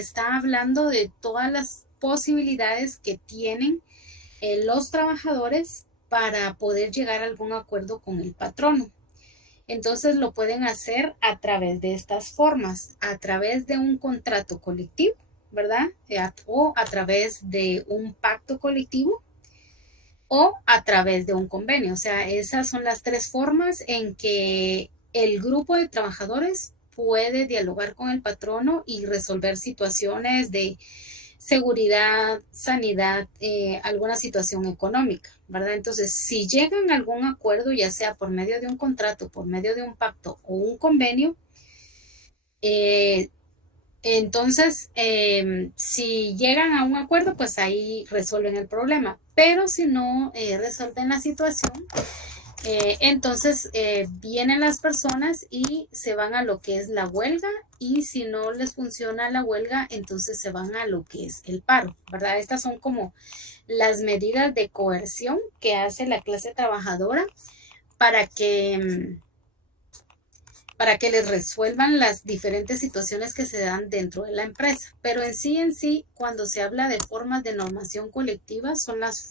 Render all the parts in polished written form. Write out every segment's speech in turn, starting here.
está hablando de todas las posibilidades que tienen los trabajadores para poder llegar a algún acuerdo con el patrono. Entonces lo pueden hacer a través de estas formas, a través de un contrato colectivo, ¿verdad? O a través de un pacto colectivo o a través de un convenio. O sea, esas son las tres formas en que el grupo de trabajadores puede dialogar con el patrono y resolver situaciones de seguridad, sanidad, alguna situación económica, ¿verdad? Entonces, si llegan a algún acuerdo, ya sea por medio de un contrato, por medio de un pacto o un convenio, eh, entonces, si llegan a un acuerdo, pues ahí resuelven el problema. Pero si no resuelven la situación, entonces vienen las personas y se van a lo que es la huelga, y si no les funciona la huelga, entonces se van a lo que es el paro, ¿verdad? Estas son como las medidas de coerción que hace la clase trabajadora para que para que les resuelvan las diferentes situaciones que se dan dentro de la empresa. Pero en sí, cuando se habla de formas de normación colectiva, son las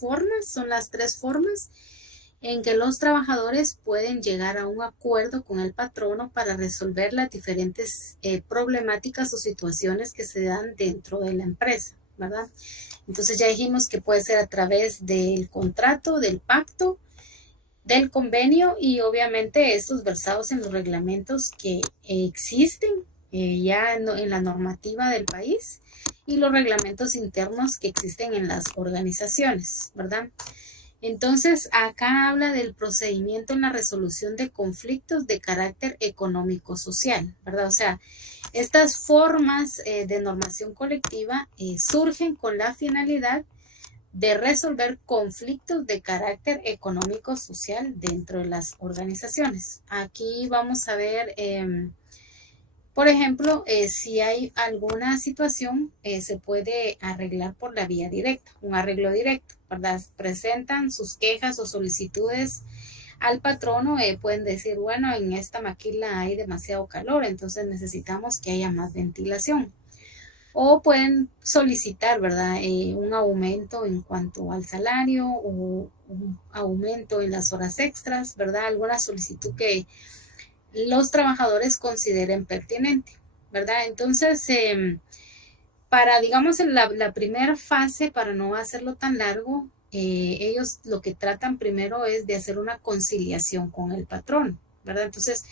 tres formas en que los trabajadores pueden llegar a un acuerdo con el patrono para resolver las diferentes problemáticas o situaciones que se dan dentro de la empresa, ¿verdad? Entonces ya dijimos que puede ser a través del contrato, del pacto, del convenio, y obviamente estos versados en los reglamentos que existen ya en la normativa del país, y los reglamentos internos que existen en las organizaciones, ¿verdad? Entonces, acá habla del procedimiento en la resolución de conflictos de carácter económico-social, ¿verdad? O sea, estas formas de normación colectiva surgen con la finalidad de resolver conflictos de carácter económico-social dentro de las organizaciones. Aquí vamos a ver, por ejemplo, si hay alguna situación, se puede arreglar por la vía directa, un arreglo directo, ¿verdad? Presentan sus quejas o solicitudes al patrono, pueden decir, bueno, en esta maquila hay demasiado calor, entonces necesitamos que haya más ventilación. O pueden solicitar, ¿verdad? Un aumento en cuanto al salario, o un aumento en las horas extras, ¿verdad? Alguna solicitud que los trabajadores consideren pertinente, ¿verdad? Entonces, para, digamos, la primera fase, para no hacerlo tan largo, ellos lo que tratan primero es de hacer una conciliación con el patrón, ¿verdad? Entonces,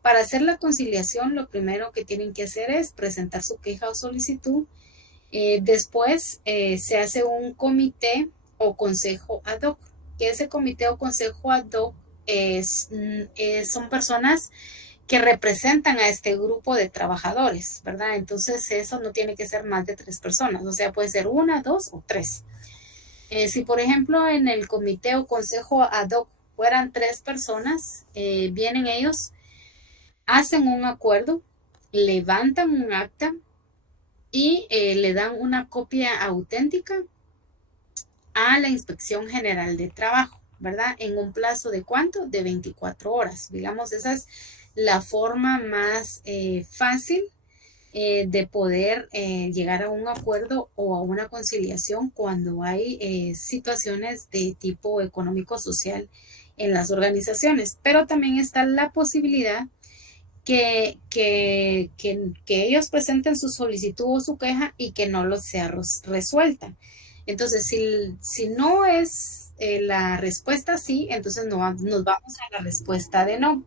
para hacer la conciliación, lo primero que tienen que hacer es presentar su queja o solicitud. Después se hace un comité o consejo ad hoc, que ese comité o consejo ad hoc son personas que representan a este grupo de trabajadores, ¿verdad? Entonces eso no tiene que ser más de tres personas, o sea, puede ser una, dos o tres. Si por ejemplo en el comité o consejo ad hoc fueran tres personas, vienen ellos, hacen un acuerdo, levantan un acta y le dan una copia auténtica a la Inspección General de Trabajo, ¿verdad? En un plazo de ¿cuánto? De 24 horas. Digamos, esa es la forma más fácil de poder llegar a un acuerdo o a una conciliación cuando hay situaciones de tipo económico-social en las organizaciones. Pero también está la posibilidad que ellos presenten su solicitud o su queja y que no lo sea resuelta. Entonces, si no es la respuesta sí, entonces nos vamos a la respuesta de no.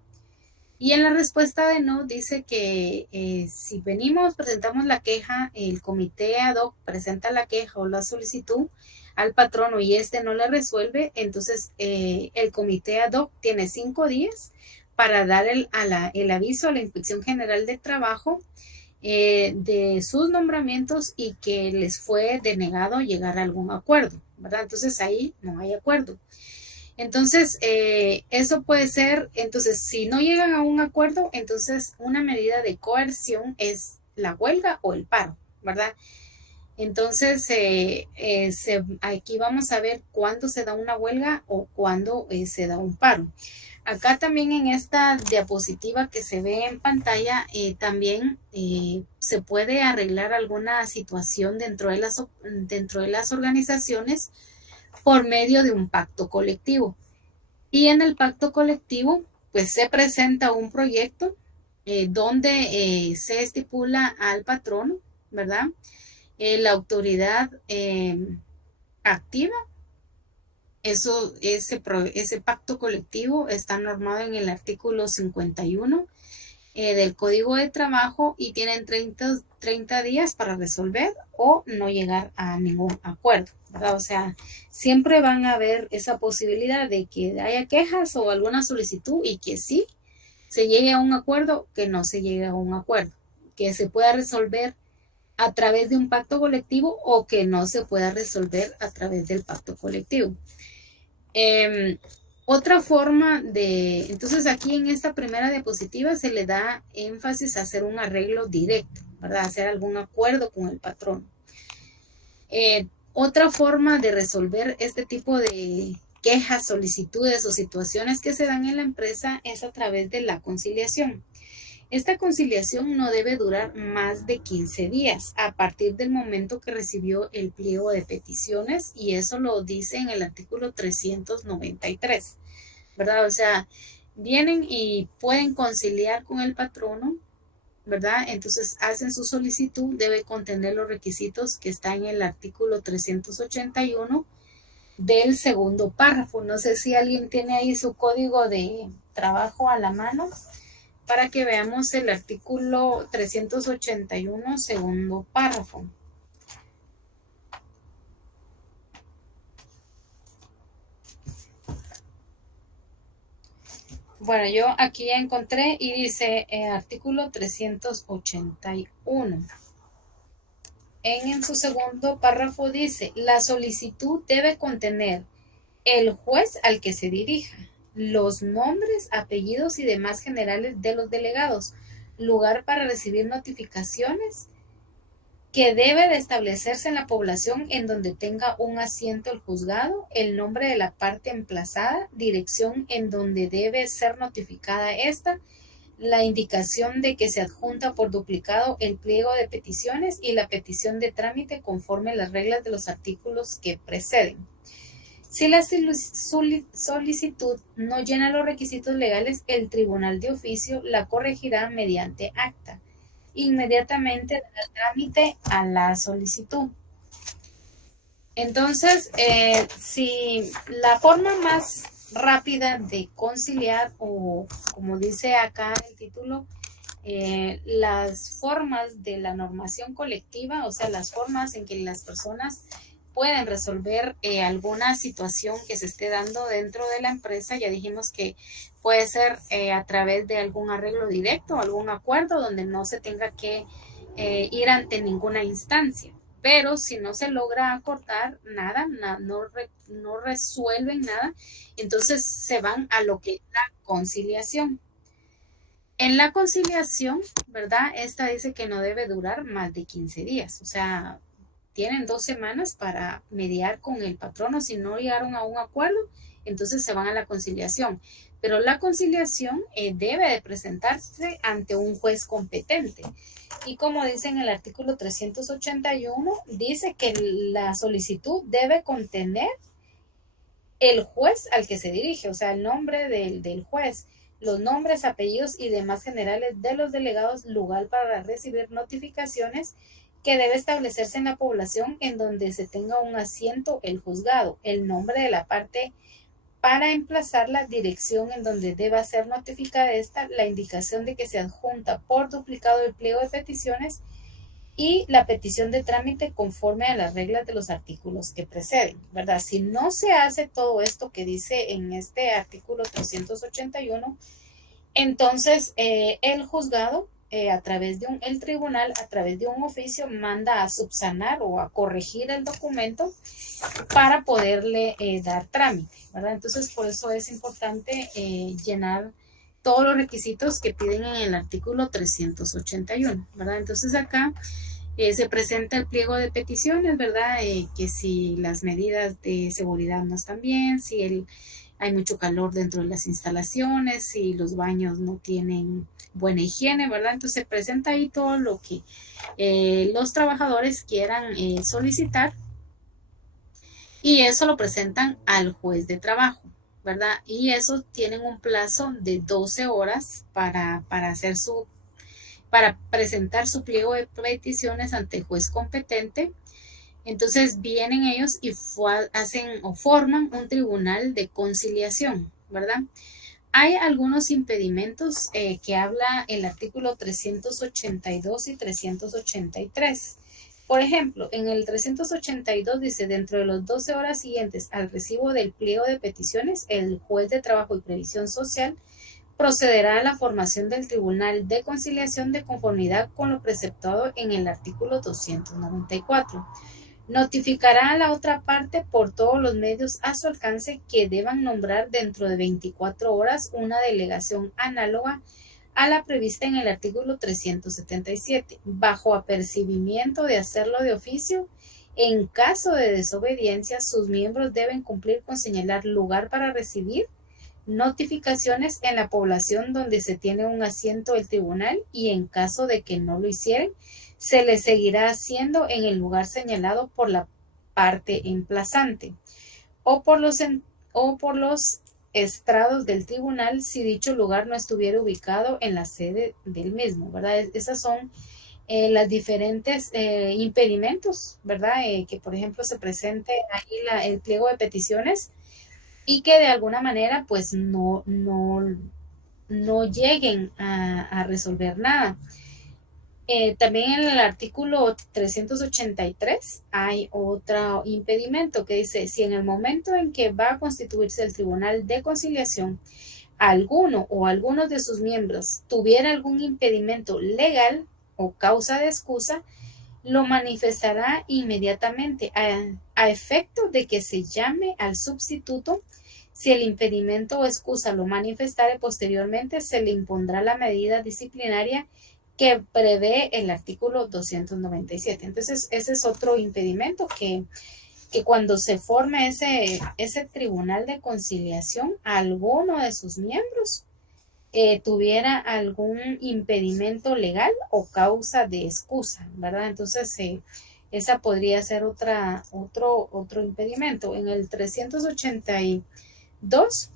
Y en la respuesta de no dice que si venimos, presentamos la queja, el comité ad hoc presenta la queja o la solicitud al patrono y este no la resuelve, entonces el comité ad hoc tiene 5 días para dar el aviso a la Inspección General de Trabajo de sus nombramientos y que les fue denegado llegar a algún acuerdo, ¿verdad? Entonces ahí no hay acuerdo. Entonces, eso puede ser, entonces, si no llegan a un acuerdo, entonces una medida de coerción es la huelga o el paro, ¿verdad? Entonces, aquí vamos a ver cuándo se da una huelga o cuándo se da un paro. Acá también en esta diapositiva que se ve en pantalla, también se puede arreglar alguna situación dentro de las organizaciones por medio de un pacto colectivo. Y en el pacto colectivo, pues se presenta un proyecto donde se estipula al patrono, ¿verdad? La autoridad activa. Ese pacto colectivo está normado en el artículo 51 del Código de Trabajo y tienen 30 días para resolver o no llegar a ningún acuerdo, ¿verdad? O sea, siempre van a haber esa posibilidad de que haya quejas o alguna solicitud y que sí se llegue a un acuerdo, que no se llegue a un acuerdo, que se pueda resolver a través de un pacto colectivo o que no se pueda resolver a través del pacto colectivo. Otra forma entonces aquí en esta primera diapositiva se le da énfasis a hacer un arreglo directo, ¿verdad? Hacer algún acuerdo con el patrón. Otra forma de resolver este tipo de quejas, solicitudes o situaciones que se dan en la empresa es a través de la conciliación. Esta conciliación no debe durar más de 15 días a partir del momento que recibió el pliego de peticiones y eso lo dice en el artículo 393, ¿verdad? O sea, vienen y pueden conciliar con el patrono, ¿verdad? Entonces hacen su solicitud, debe contener los requisitos que están en el artículo 381 del segundo párrafo. No sé si alguien tiene ahí su código de trabajo a la mano para que veamos el artículo 381, segundo párrafo. Bueno, yo aquí ya encontré y dice artículo 381. En su segundo párrafo dice, la solicitud debe contener el juez al que se dirija, los nombres, apellidos y demás generales de los delegados, lugar para recibir notificaciones, que debe de establecerse en la población en donde tenga un asiento el juzgado, el nombre de la parte emplazada, dirección en donde debe ser notificada esta, la indicación de que se adjunta por duplicado el pliego de peticiones y la petición de trámite conforme a las reglas de los artículos que preceden. Si la solicitud no llena los requisitos legales, el tribunal de oficio la corregirá mediante acta. Inmediatamente dará trámite a la solicitud. Entonces, si la forma más rápida de conciliar, o como dice acá el título, las formas de la normación colectiva, o sea, las formas en que las personas pueden resolver alguna situación que se esté dando dentro de la empresa, ya dijimos que puede ser a través de algún arreglo directo, algún acuerdo donde no se tenga que ir ante ninguna instancia. Pero si no se logra acortar nada, no resuelven nada, entonces se van a lo que es la conciliación. En la conciliación, ¿verdad? Esta dice que no debe durar más de 15 días, o sea, tienen 2 semanas para mediar con el patrono. Si no llegaron a un acuerdo, entonces se van a la conciliación. Pero la conciliación debe de presentarse ante un juez competente. Y como dice en el artículo 381, dice que la solicitud debe contener el juez al que se dirige, o sea, el nombre del juez, los nombres, apellidos y demás generales de los delegados, lugar para recibir notificaciones, que debe establecerse en la población en donde se tenga un asiento el juzgado, el nombre de la parte para emplazar la dirección en donde deba ser notificada esta, la indicación de que se adjunta por duplicado el pliego de peticiones y la petición de trámite conforme a las reglas de los artículos que preceden, ¿verdad? Si no se hace todo esto que dice en este artículo 381, entonces el juzgado el tribunal a través de un oficio manda a subsanar o a corregir el documento para poderle dar trámite, ¿verdad? Entonces por eso es importante llenar todos los requisitos que piden en el artículo 381, ¿verdad? Entonces acá se presenta el pliego de peticiones, ¿verdad? Que si las medidas de seguridad no están bien, si hay mucho calor dentro de las instalaciones y los baños no tienen buena higiene, ¿verdad? Entonces se presenta ahí todo lo que los trabajadores quieran solicitar y eso lo presentan al juez de trabajo, ¿verdad? Y eso tienen un plazo de 12 horas para presentar su pliego de peticiones ante el juez competente. Entonces vienen ellos y hacen o forman un tribunal de conciliación, ¿verdad? Hay algunos impedimentos que habla el artículo 382 y 383. Por ejemplo, en el 382 dice, dentro de las 12 horas siguientes al recibo del pliego de peticiones, el juez de trabajo y previsión social procederá a la formación del tribunal de conciliación de conformidad con lo preceptado en el artículo 294. Notificará a la otra parte por todos los medios a su alcance que deban nombrar dentro de 24 horas una delegación análoga a la prevista en el artículo 377, bajo apercibimiento de hacerlo de oficio. En caso de desobediencia, sus miembros deben cumplir con señalar lugar para recibir notificaciones en la población donde se tiene un asiento del tribunal y en caso de que no lo hicieren, se les seguirá haciendo en el lugar señalado por la parte emplazante o por los estrados del tribunal si dicho lugar no estuviera ubicado en la sede del mismo, ¿verdad? Esas son las diferentes impedimentos, ¿verdad? Que por ejemplo se presente ahí el pliego de peticiones y que de alguna manera pues no lleguen a resolver nada. También en el artículo 383 hay otro impedimento que dice, si en el momento en que va a constituirse el Tribunal de Conciliación, alguno o algunos de sus miembros tuviera algún impedimento legal o causa de excusa, lo manifestará inmediatamente a efecto de que se llame al sustituto. Si el impedimento o excusa lo manifestare posteriormente, se le impondrá la medida disciplinaria que prevé el artículo 297. Entonces, ese es otro impedimento que cuando se forme ese tribunal de conciliación, alguno de sus miembros tuviera algún impedimento legal o causa de excusa, ¿verdad? Entonces, esa podría ser otro impedimento. En el 382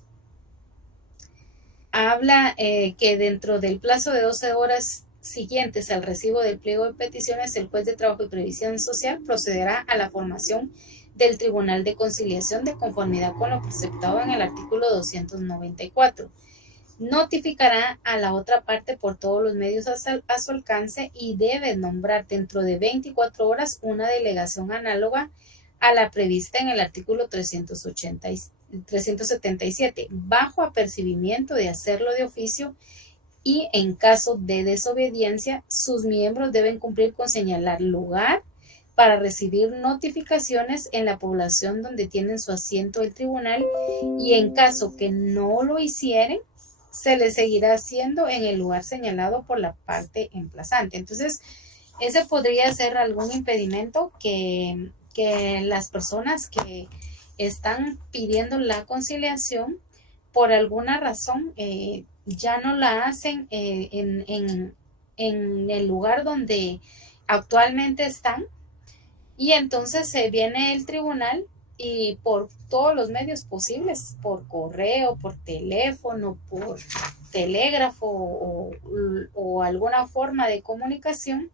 habla que dentro del plazo de 12 horas siguientes al recibo del pliego de peticiones, el juez de trabajo y previsión social procederá a la formación del Tribunal de Conciliación de conformidad con lo preceptado en el artículo 294. Notificará a la otra parte por todos los medios a su alcance y debe nombrar dentro de 24 horas una delegación análoga a la prevista en el artículo 377, bajo apercibimiento de hacerlo de oficio y en caso de desobediencia, sus miembros deben cumplir con señalar lugar para recibir notificaciones en la población donde tienen su asiento el tribunal y en caso que no lo hicieren, se les seguirá haciendo en el lugar señalado por la parte emplazante. Entonces, ese podría ser algún impedimento que las personas que están pidiendo la conciliación por alguna razón ya no la hacen en el lugar donde actualmente están y entonces se viene el tribunal y por todos los medios posibles, por correo, por teléfono, por telégrafo o alguna forma de comunicación,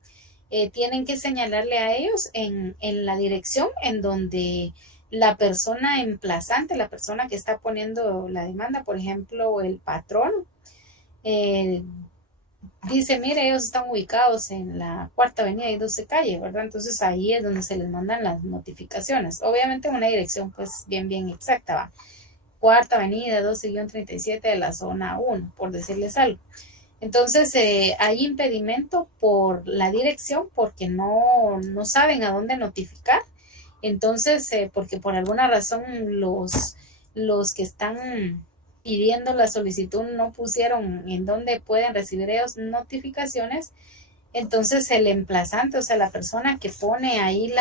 tienen que señalarle a ellos en la dirección en donde la persona emplazante, la persona que está poniendo la demanda, por ejemplo, el patrono, dice, mire, ellos están ubicados en la Cuarta Avenida y 12 Calle, ¿verdad? Entonces ahí es donde se les mandan las notificaciones. Obviamente una dirección pues bien exacta, ¿va? Cuarta Avenida 12-37 de la zona 1, por decirles algo. Entonces hay impedimento por la dirección porque no saben a dónde notificar. Entonces, porque por alguna razón los que están pidiendo la solicitud no pusieron en dónde pueden recibir ellos notificaciones, entonces el emplazante, o sea, la persona que pone ahí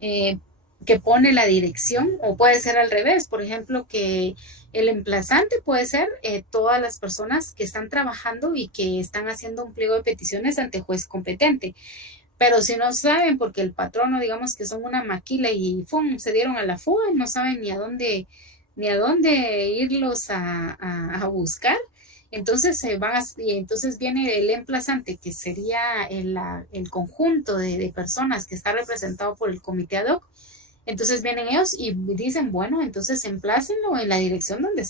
eh, que pone la dirección, o puede ser al revés, por ejemplo, que el emplazante puede ser todas las personas que están trabajando y que están haciendo un pliego de peticiones ante juez competente. Pero si no saben, porque el patrono, digamos que son una maquila y ¡fum! Se dieron a la fuga y no saben ni a dónde irlos a buscar, entonces se van y entonces viene el emplazante, que sería el conjunto de personas que está representado por el comité ad hoc. Entonces vienen ellos y dicen, bueno, entonces emplácenlo en la dirección donde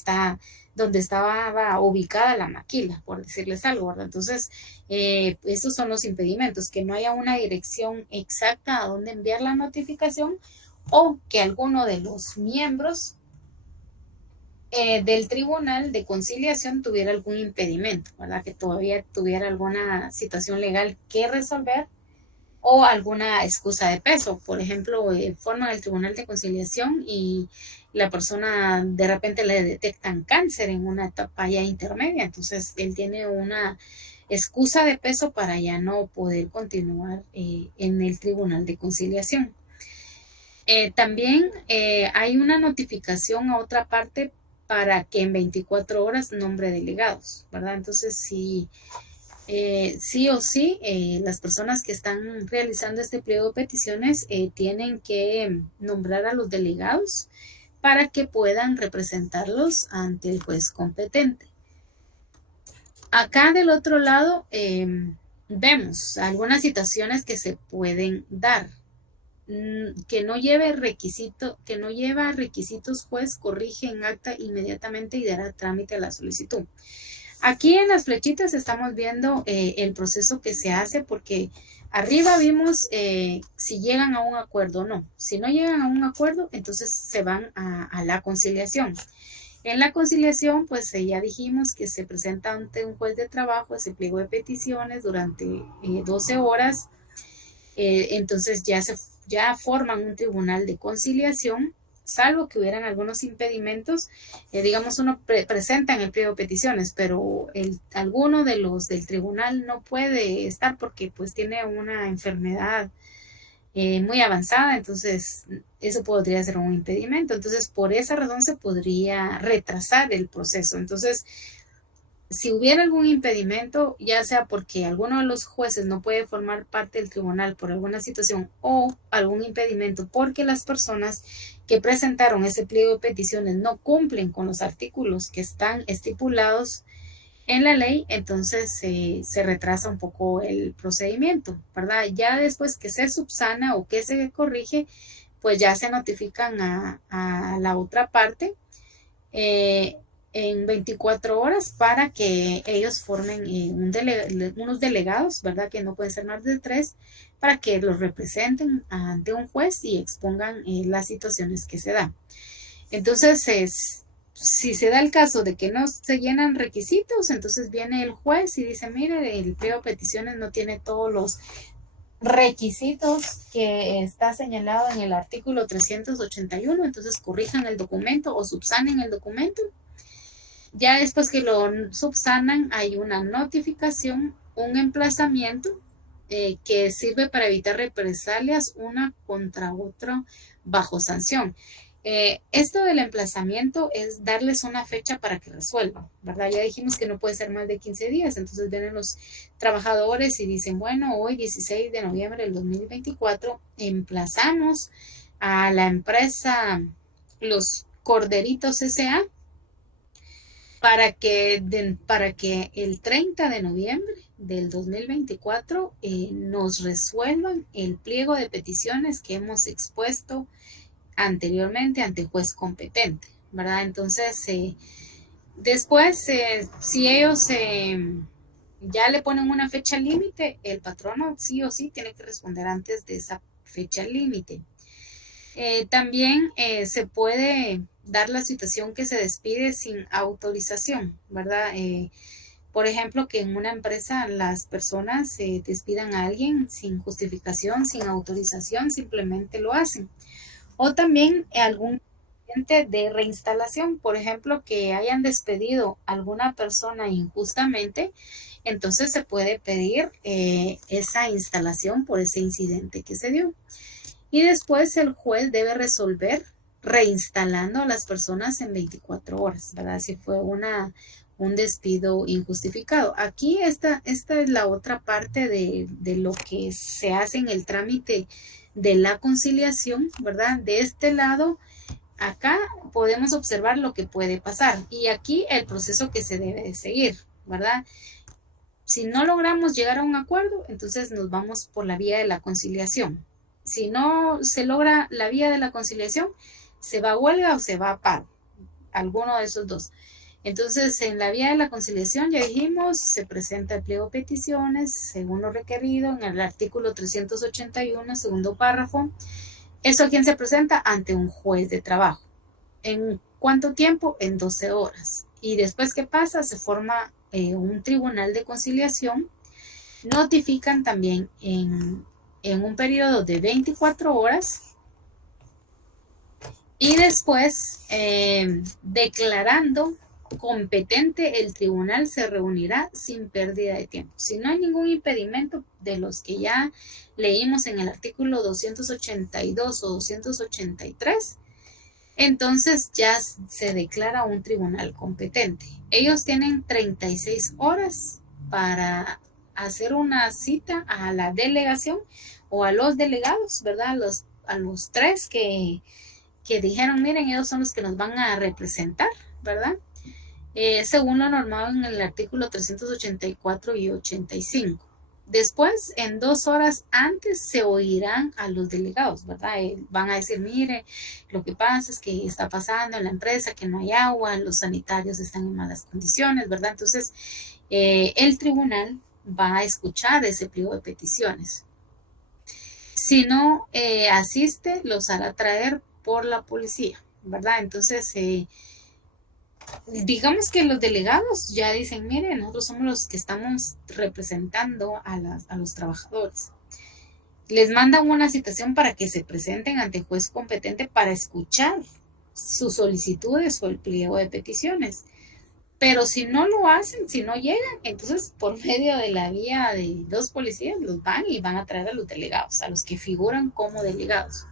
estaba ubicada la maquila, por decirles algo, ¿verdad? Entonces, esos son los impedimentos, que no haya una dirección exacta a dónde enviar la notificación, o que alguno de los miembros del tribunal de conciliación tuviera algún impedimento, ¿verdad? Que todavía tuviera alguna situación legal que resolver, o alguna excusa de peso. Por ejemplo, forman el tribunal de conciliación y la persona de repente le detectan cáncer en una etapa ya intermedia, entonces él tiene una excusa de peso para ya no poder continuar en el tribunal de conciliación. También hay una notificación a otra parte para que en 24 horas nombre delegados, ¿verdad? Entonces, si sí o sí, las personas que están realizando este pliego de peticiones tienen que nombrar a los delegados para que puedan representarlos ante el juez competente. Acá del otro lado vemos algunas situaciones que se pueden dar. Que no lleve que no lleva requisitos, juez corrige en acta inmediatamente y dará trámite a la solicitud. Aquí en las flechitas estamos viendo el proceso que se hace, porque arriba vimos si llegan a un acuerdo o no. Si no llegan a un acuerdo, entonces se van a la conciliación. En la conciliación, pues ya dijimos que se presenta ante un juez de trabajo ese pliego de peticiones durante 12 horas. Entonces ya forman un tribunal de conciliación, salvo que hubieran algunos impedimentos. Digamos, uno presenta en el pliego de peticiones, pero alguno de los del tribunal no puede estar porque pues tiene una enfermedad muy avanzada, entonces eso podría ser un impedimento. Entonces, por esa razón se podría retrasar el proceso. Entonces, si hubiera algún impedimento, ya sea porque alguno de los jueces no puede formar parte del tribunal por alguna situación, o algún impedimento porque las personas que presentaron ese pliego de peticiones no cumplen con los artículos que están estipulados en la ley, entonces se retrasa un poco el procedimiento, ¿verdad? Ya después que se subsana o que se corrige, pues ya se notifican a la otra parte en 24 horas para que ellos formen unos delegados, ¿verdad? Que no pueden ser más de 3, para que los representen ante un juez y expongan las situaciones que se dan. Entonces, si se da el caso de que no se llenan requisitos, entonces viene el juez y dice, mire, el pliego de peticiones no tiene todos los requisitos que está señalado en el artículo 381, entonces corrijan el documento o subsanen el documento. Ya después que lo subsanan, hay una notificación, un emplazamiento que sirve para evitar represalias una contra otro bajo sanción. Esto del emplazamiento es darles una fecha para que resuelvan, ¿verdad? Ya dijimos que no puede ser más de 15 días, entonces vienen los trabajadores y dicen, bueno, hoy 16 de noviembre del 2024 emplazamos a la empresa Los Corderitos S.A. para que el 30 de noviembre del 2024 nos resuelvan el pliego de peticiones que hemos expuesto anteriormente ante juez competente, ¿verdad? Entonces, después, si ellos ya le ponen una fecha límite, el patrono sí o sí tiene que responder antes de esa fecha límite. También se puede dar la situación que se despide sin autorización, ¿verdad? Por ejemplo, que en una empresa las personas despidan a alguien sin justificación, sin autorización, simplemente lo hacen. O también algún de reinstalación, por ejemplo, que hayan despedido a alguna persona injustamente, entonces se puede pedir esa instalación por ese incidente que se dio. y después el juez debe resolver reinstalando a las personas en 24 horas, ¿verdad? Si fue un despido injustificado. Aquí esta es la otra parte de lo que se hace en el trámite de la conciliación, ¿verdad? De este lado, acá podemos observar lo que puede pasar y aquí el proceso que se debe de seguir, ¿verdad? Si no logramos llegar a un acuerdo, entonces nos vamos por la vía de la conciliación. Si no se logra la vía de la conciliación, se va a huelga o se va a paro, alguno de esos dos. Entonces, en la vía de la conciliación, ya dijimos, se presenta el pliego de peticiones según lo requerido en el artículo 381, segundo párrafo. ¿Eso a quién se presenta? Ante un juez de trabajo. ¿En cuánto tiempo? En 12 horas. Y después, ¿qué pasa? Se forma un tribunal de conciliación. Notifican también en un periodo de 24 horas y después, declarando competente, el tribunal se reunirá sin pérdida de tiempo. Si no hay ningún impedimento de los que ya leímos en el artículo 282 o 283, entonces ya se declara un tribunal competente. Ellos tienen 36 horas para hacer una cita a la delegación o a los delegados, ¿verdad? A los tres que dijeron, miren, ellos son los que nos van a representar, ¿verdad? Según lo normado en el artículo 384 y 85. Después, en 2 horas antes, se oirán a los delegados, ¿verdad? Van a decir, mire, lo que pasa es que está pasando en la empresa, que no hay agua, los sanitarios están en malas condiciones, ¿verdad? Entonces, el tribunal va a escuchar ese pliego de peticiones. Si no asiste, los hará traer por la policía, ¿verdad? Entonces, digamos que los delegados ya dicen, miren, nosotros somos los que estamos representando a los trabajadores. Les mandan una citación para que se presenten ante el juez competente para escuchar sus solicitudes o el pliego de peticiones. Pero si no lo hacen, si no llegan, entonces por medio de la vía de los policías los van y van a traer a los delegados, a los que figuran como delegados.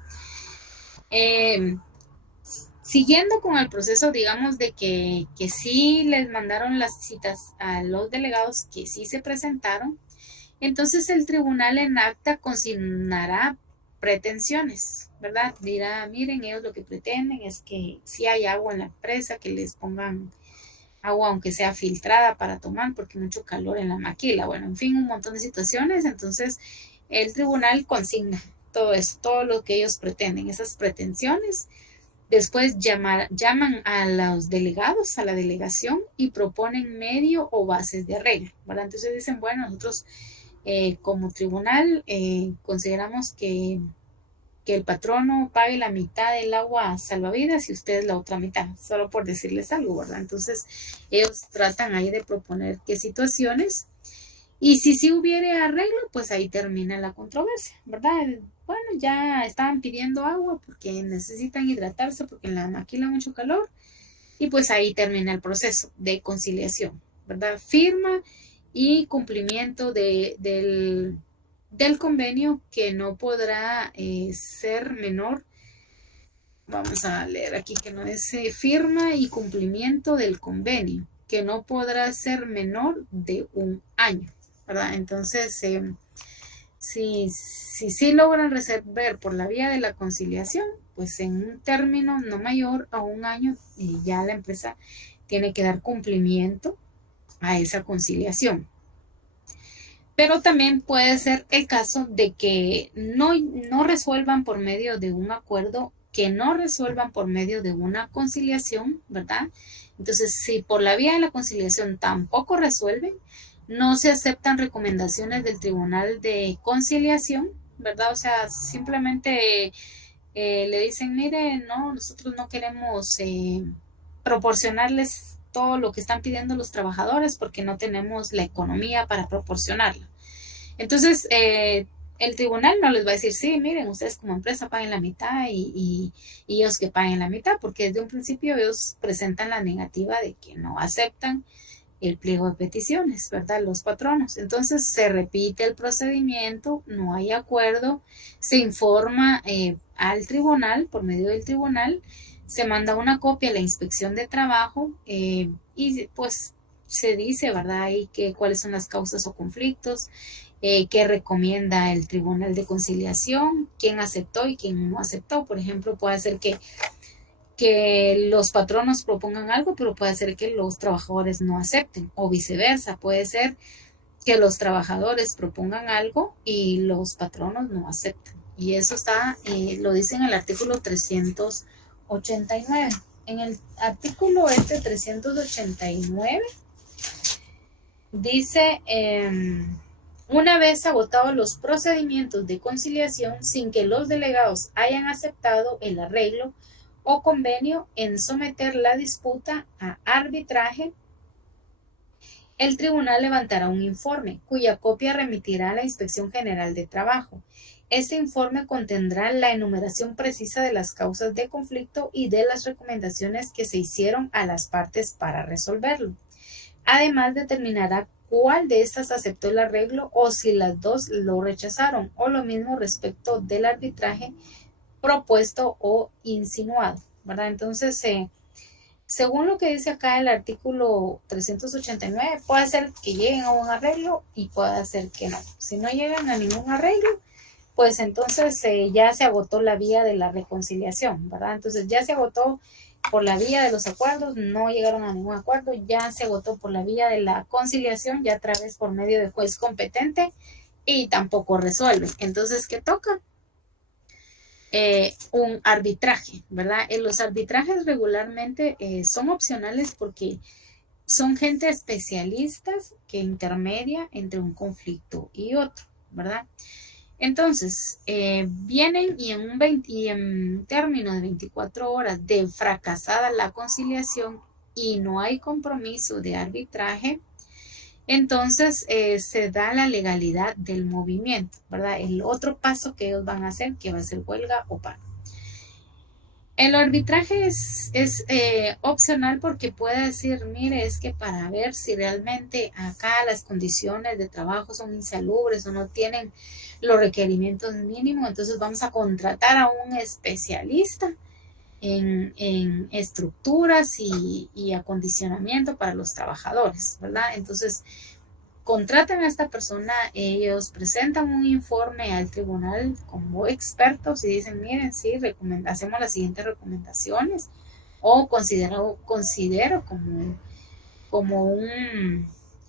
Siguiendo con el proceso, digamos, de que sí les mandaron las citas a los delegados, que sí se presentaron, entonces el tribunal en acta consignará pretensiones, ¿verdad? Dirá, miren, ellos lo que pretenden es que si hay agua en la empresa, que les pongan agua aunque sea filtrada para tomar, porque hay mucho calor en la maquila. Bueno, en fin, un montón de situaciones. Entonces, el tribunal consigna todo eso, todo lo que ellos pretenden, esas pretensiones. Después llaman a los delegados, a la delegación, y proponen medio o bases de arreglo, ¿verdad? Entonces dicen, bueno, nosotros como tribunal consideramos que el patrono pague la mitad del agua salvavidas y ustedes la otra mitad, solo por decirles algo, ¿verdad? Entonces ellos tratan ahí de proponer qué situaciones, y si sí hubiere arreglo, pues ahí termina la controversia, ¿verdad? Bueno, ya estaban pidiendo agua porque necesitan hidratarse porque en la maquila hay mucho calor, y pues ahí termina el proceso de conciliación, ¿verdad? Firma y cumplimiento del convenio, que no podrá ser menor. Vamos a leer aquí que no es firma y cumplimiento del convenio, que no podrá ser menor de 1 año, ¿verdad? Entonces, si logran resolver por la vía de la conciliación, pues en un término no mayor a 1 año, ya la empresa tiene que dar cumplimiento a esa conciliación. Pero también puede ser el caso de que no resuelvan por medio de un acuerdo, que no resuelvan por medio de una conciliación, ¿verdad? Entonces, si por la vía de la conciliación tampoco resuelven, no se aceptan recomendaciones del Tribunal de Conciliación, ¿verdad? O sea, simplemente le dicen, mire, no, nosotros no queremos proporcionarles todo lo que están pidiendo los trabajadores porque no tenemos la economía para proporcionarlo. Entonces, el tribunal no les va a decir, sí, miren, ustedes como empresa paguen la mitad y ellos que paguen la mitad, porque desde un principio ellos presentan la negativa de que no aceptan el pliego de peticiones, ¿verdad? Los patronos. Entonces se repite el procedimiento, no hay acuerdo, se informa al tribunal, por medio del tribunal, se manda una copia a la inspección de trabajo y pues se dice, ¿verdad? Ahí que cuáles son las causas o conflictos, qué recomienda el tribunal de conciliación, quién aceptó y quién no aceptó. Por ejemplo, puede ser que los patronos propongan algo, pero puede ser que los trabajadores no acepten, o viceversa, puede ser que los trabajadores propongan algo y los patronos no acepten. Y eso está, lo dice en el artículo 389. En el artículo 389 dice, una vez agotados los procedimientos de conciliación sin que los delegados hayan aceptado el arreglo o convenio en someter la disputa a arbitraje, el tribunal levantará un informe cuya copia remitirá a la Inspección General de Trabajo. Este informe contendrá la enumeración precisa de las causas de conflicto y de las recomendaciones que se hicieron a las partes para resolverlo. Además, determinará cuál de estas aceptó el arreglo o si las dos lo rechazaron, o lo mismo respecto del arbitraje propuesto o insinuado, ¿verdad? Entonces, según lo que dice acá el artículo 389, puede ser que lleguen a un arreglo y puede ser que no. Si no llegan a ningún arreglo, pues entonces ya se agotó la vía de la reconciliación, ¿verdad? Entonces ya se agotó por la vía de los acuerdos, no llegaron a ningún acuerdo, ya se agotó por la vía de la conciliación, ya otra vez por medio de juez competente y tampoco resuelve. Entonces, ¿qué toca? Un arbitraje, ¿verdad? Los arbitrajes regularmente son opcionales porque son gente especialistas que intermedia entre un conflicto y otro, ¿verdad? Entonces, vienen y en un término de 24 horas de fracasada la conciliación y no hay compromiso de arbitraje, entonces se da la legalidad del movimiento, ¿verdad? El otro paso que ellos van a hacer, que va a ser huelga o paro. El arbitraje es opcional porque puede decir, mire, es que para ver si realmente acá las condiciones de trabajo son insalubres o no tienen los requerimientos mínimos, entonces vamos a contratar a un especialista en estructuras y acondicionamiento para los trabajadores, ¿verdad? Entonces, contratan a esta persona, ellos presentan un informe al tribunal como expertos y dicen, miren, sí, hacemos las siguientes recomendaciones o considero como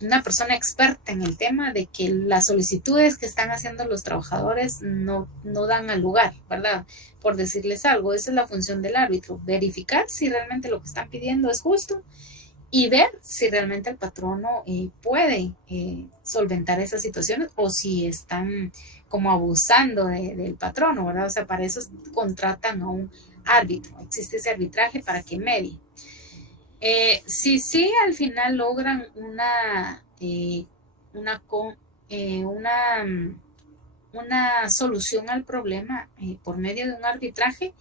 una persona experta en el tema de que las solicitudes que están haciendo los trabajadores no dan al lugar, ¿verdad? Por decirles algo, esa es la función del árbitro, verificar si realmente lo que están pidiendo es justo y ver si realmente el patrono puede solventar esas situaciones o si están como abusando del patrono, ¿verdad? O sea, para eso contratan a un árbitro, existe ese arbitraje para que medie. Si sí al final logran una solución al problema por medio de un arbitraje,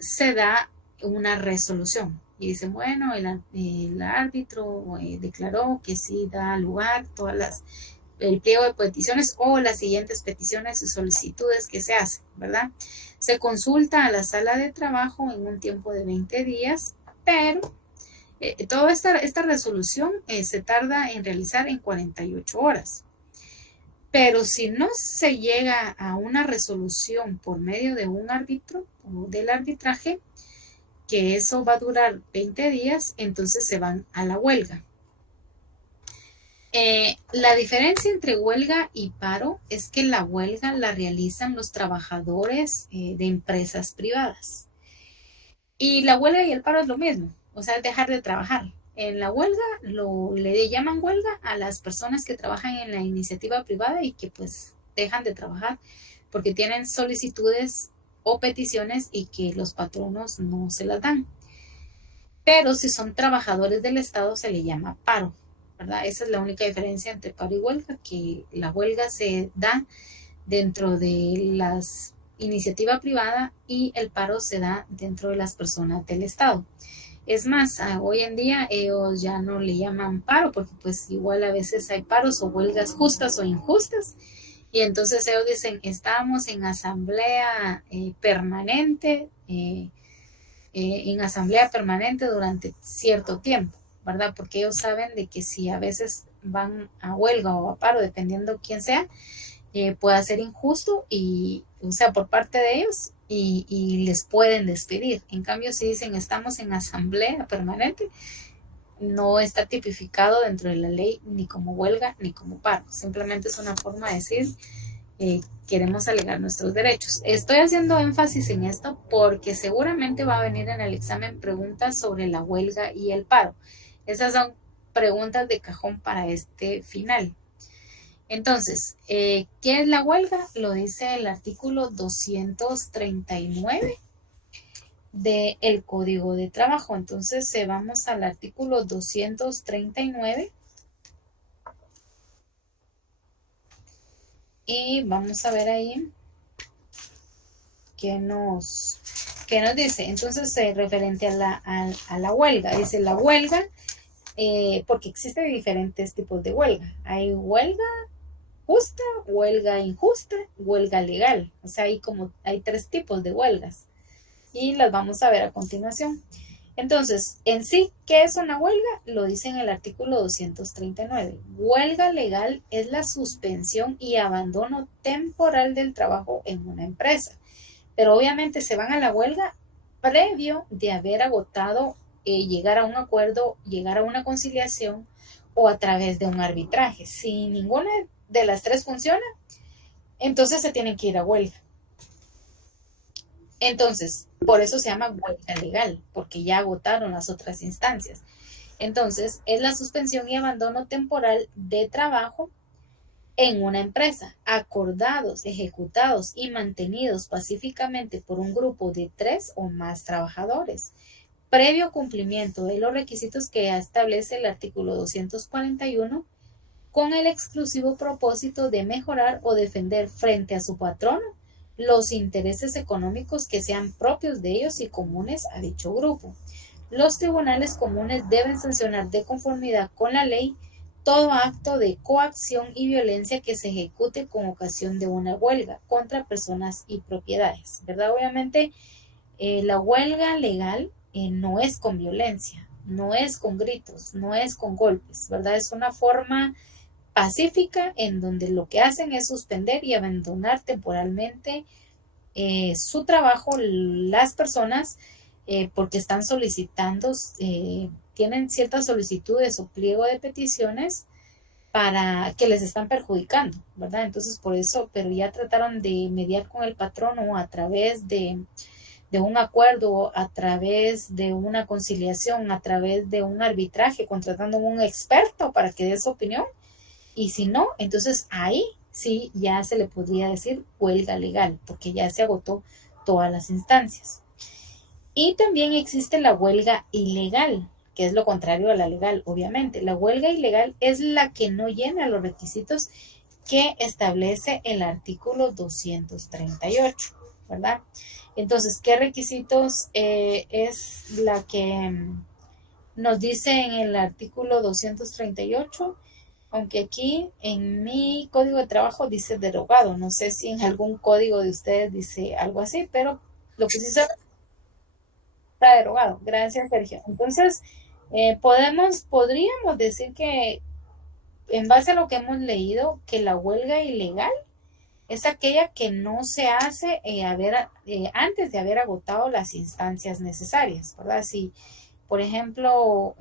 se da una resolución. Y dicen, bueno, el árbitro declaró que sí da lugar el pliego de peticiones o las siguientes peticiones y solicitudes que se hacen, ¿verdad? Se consulta a la sala de trabajo en un tiempo de 20 días, pero toda esta resolución se tarda en realizar en 48 horas. Pero si no se llega a una resolución por medio de un árbitro o del arbitraje, que eso va a durar 20 días, entonces se van a la huelga. La diferencia entre huelga y paro es que la huelga la realizan los trabajadores de empresas privadas. Y la huelga y el paro es lo mismo, o sea, es dejar de trabajar. En la huelga le llaman huelga a las personas que trabajan en la iniciativa privada y que pues dejan de trabajar porque tienen solicitudes o peticiones y que los patronos no se las dan. Pero si son trabajadores del Estado se le llama paro, ¿verdad? Esa es la única diferencia entre paro y huelga, que la huelga se da dentro de la iniciativa privada y el paro se da dentro de las personas del Estado. Es más, hoy en día ellos ya no le llaman paro porque pues igual a veces hay paros o huelgas justas o injustas. Y entonces ellos dicen, estamos en asamblea permanente, durante cierto tiempo, ¿verdad? Porque ellos saben de que si a veces van a huelga o a paro, dependiendo quién sea, pueda ser injusto y, o sea, por parte de ellos y les pueden despedir. En cambio, si dicen estamos en asamblea permanente, no está tipificado dentro de la ley ni como huelga ni como paro. Simplemente es una forma de decir queremos alegar nuestros derechos. Estoy haciendo énfasis en esto porque seguramente va a venir en el examen preguntas sobre la huelga y el paro. Esas son preguntas de cajón para este final. Entonces, ¿qué es la huelga? Lo dice el artículo 239 del Código de Trabajo. Entonces, vamos al artículo 239 y vamos a ver ahí qué nos dice. Entonces, referente a la huelga, dice la huelga, porque existen diferentes tipos de huelga. Hay huelga justa, huelga injusta, huelga legal. O sea, hay 3 tipos de huelgas y las vamos a ver a continuación. Entonces, en sí, ¿qué es una huelga? Lo dice en el artículo 239. Huelga legal es la suspensión y abandono temporal del trabajo en una empresa. Pero obviamente se van a la huelga previo de haber agotado, llegar a un acuerdo, llegar a una conciliación o a través de un arbitraje. Si ninguna de las 3 funciona, entonces se tienen que ir a huelga. Entonces, por eso se llama huelga legal, porque ya agotaron las otras instancias. Entonces, es la suspensión y abandono temporal de trabajo en una empresa, acordados, ejecutados y mantenidos pacíficamente por un grupo de 3 o más trabajadores, previo cumplimiento de los requisitos que ya establece el artículo 241, con el exclusivo propósito de mejorar o defender frente a su patrono los intereses económicos que sean propios de ellos y comunes a dicho grupo. Los tribunales comunes deben sancionar de conformidad con la ley todo acto de coacción y violencia que se ejecute con ocasión de una huelga contra personas y propiedades, ¿verdad? Obviamente, la huelga legal no es con violencia, no es con gritos, no es con golpes, ¿verdad? Es una forma pacífica en donde lo que hacen es suspender y abandonar temporalmente su trabajo las personas porque están solicitando, tienen ciertas solicitudes o pliego de peticiones para que les están perjudicando, ¿verdad? Entonces por eso, pero ya trataron de mediar con el patrono a través de un acuerdo, a través de una conciliación, a través de un arbitraje, contratando a un experto para que dé su opinión. Y si no, entonces ahí sí ya se le podría decir huelga legal, porque ya se agotó todas las instancias. Y también existe la huelga ilegal, que es lo contrario a la legal, obviamente. La huelga ilegal es la que no llena los requisitos que establece el artículo 238, ¿verdad? Entonces, ¿qué requisitos es la que nos dice en el artículo 238? Aunque aquí en mi código de trabajo dice derogado. No sé si en algún código de ustedes dice algo así, pero lo que sí sabe está derogado. Gracias, Sergio. Entonces, podríamos decir que, en base a lo que hemos leído, que la huelga ilegal es aquella que no se hace antes de haber agotado las instancias necesarias, ¿verdad? Si, por ejemplo,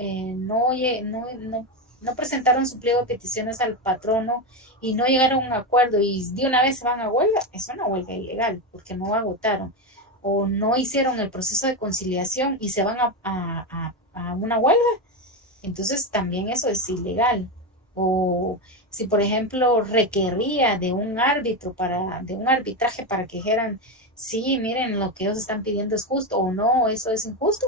no presentaron su pliego de peticiones al patrono y no llegaron a un acuerdo y de una vez se van a huelga, es una huelga ilegal porque no agotaron o no hicieron el proceso de conciliación y se van a una huelga, entonces también eso es ilegal. O si, por ejemplo, requería de un árbitro de un arbitraje para que dijeran, sí, miren, lo que ellos están pidiendo es justo o no, eso es injusto,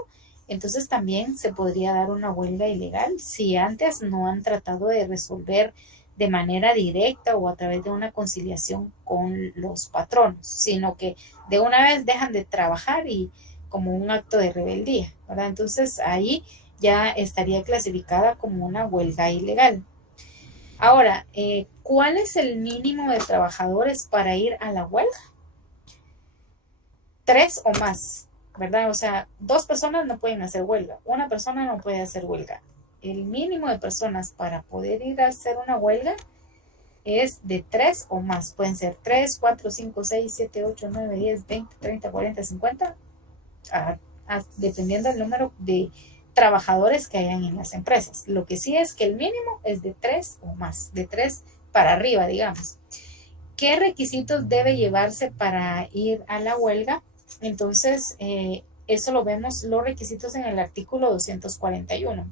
entonces también se podría dar una huelga ilegal si antes no han tratado de resolver de manera directa o a través de una conciliación con los patronos, sino que de una vez dejan de trabajar y como un acto de rebeldía, ¿verdad? Entonces ahí ya estaría clasificada como una huelga ilegal. Ahora, ¿cuál es el mínimo de trabajadores para ir a la huelga? 3 o más, ¿verdad? O sea, 2 personas no pueden hacer huelga, una persona no puede hacer huelga. El mínimo de personas para poder ir a hacer una huelga es de 3 o más. Pueden ser 3, 4, 5, 6, 7, 8, 9, 10, 20, 30, 40, 50, dependiendo del número de trabajadores que hayan en las empresas. Lo que sí es que el mínimo es de 3 o más, de 3 para arriba, digamos. ¿Qué requisitos debe llevarse para ir a la huelga? Entonces, eso lo vemos, los requisitos en el artículo 241.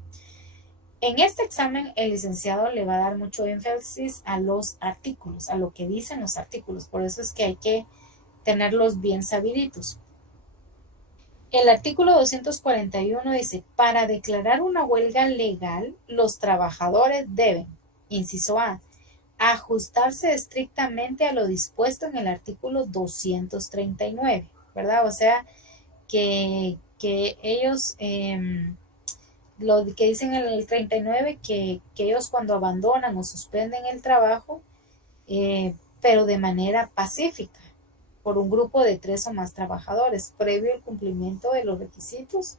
En este examen, el licenciado le va a dar mucho énfasis a los artículos, a lo que dicen los artículos. Por eso es que hay que tenerlos bien sabiditos. El artículo 241 dice, para declarar una huelga legal, los trabajadores deben, inciso A, ajustarse estrictamente a lo dispuesto en el artículo 239, ¿verdad? O sea, que ellos, lo que dicen en el 39, que ellos cuando abandonan o suspenden el trabajo, pero de manera pacífica, por un grupo de 3 o más trabajadores, previo al cumplimiento de los requisitos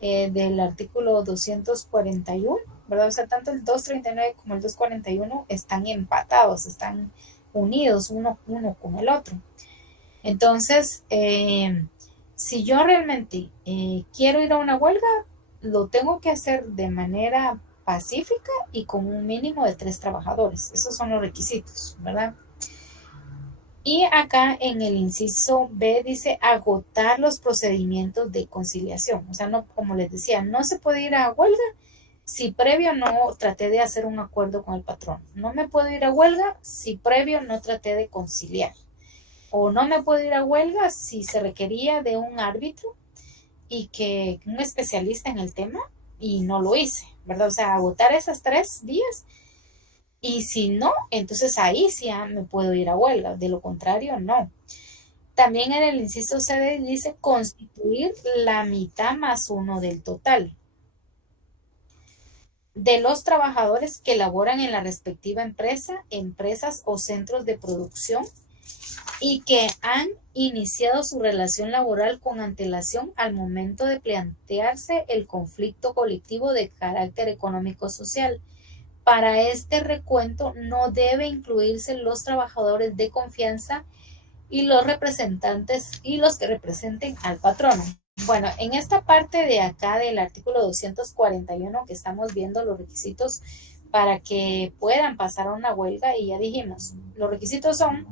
del artículo 241, ¿verdad? O sea, tanto el 239 como el 241 están empatados, están unidos uno con el otro. Entonces, si yo realmente quiero ir a una huelga, lo tengo que hacer de manera pacífica y con un mínimo de 3 trabajadores. Esos son los requisitos, ¿verdad? Y acá en el inciso B dice agotar los procedimientos de conciliación. O sea, no, como les decía, no se puede ir a huelga si previo no traté de hacer un acuerdo con el patrón. No me puedo ir a huelga si previo no traté de conciliar. O no me puedo ir a huelga si se requería de un árbitro y que un especialista en el tema y no lo hice, ¿verdad? O sea, agotar esas 3 vías. Y si no, entonces ahí sí me puedo ir a huelga. De lo contrario, no. También en el inciso C dice constituir la mitad más 1 del total de los trabajadores que laboran en la respectiva empresa, empresas o centros de producción y que han iniciado su relación laboral con antelación al momento de plantearse el conflicto colectivo de carácter económico-social. Para este recuento no debe incluirse los trabajadores de confianza y los representantes y los que representen al patrono. Bueno, en esta parte de acá del artículo 241 que estamos viendo los requisitos para que puedan pasar a una huelga, y ya dijimos, los requisitos son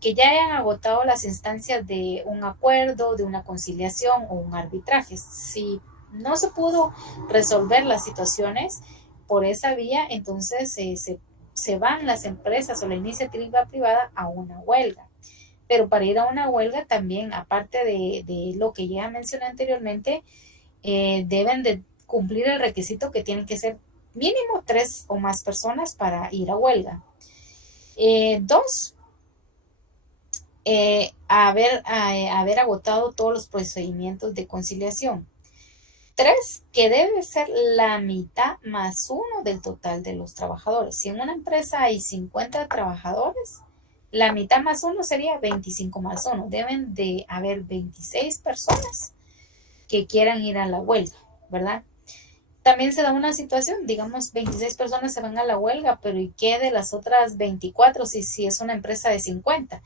que ya hayan agotado las instancias de un acuerdo, de una conciliación o un arbitraje. Si no se pudo resolver las situaciones por esa vía, entonces se van las empresas o la iniciativa privada a una huelga. Pero para ir a una huelga también, aparte de lo que ya mencioné anteriormente, deben de cumplir el requisito que tienen que ser mínimo 3 o más personas para ir a huelga. 2, haber agotado todos los procedimientos de conciliación. 3, que debe ser la mitad más 1 del total de los trabajadores. Si en una empresa hay 50 trabajadores, la mitad más 1 sería 25 más 1. Deben de haber 26 personas que quieran ir a la huelga, ¿verdad? También se da una situación, digamos, 26 personas se van a la huelga, pero ¿y qué de las otras 24 si es una empresa de 50?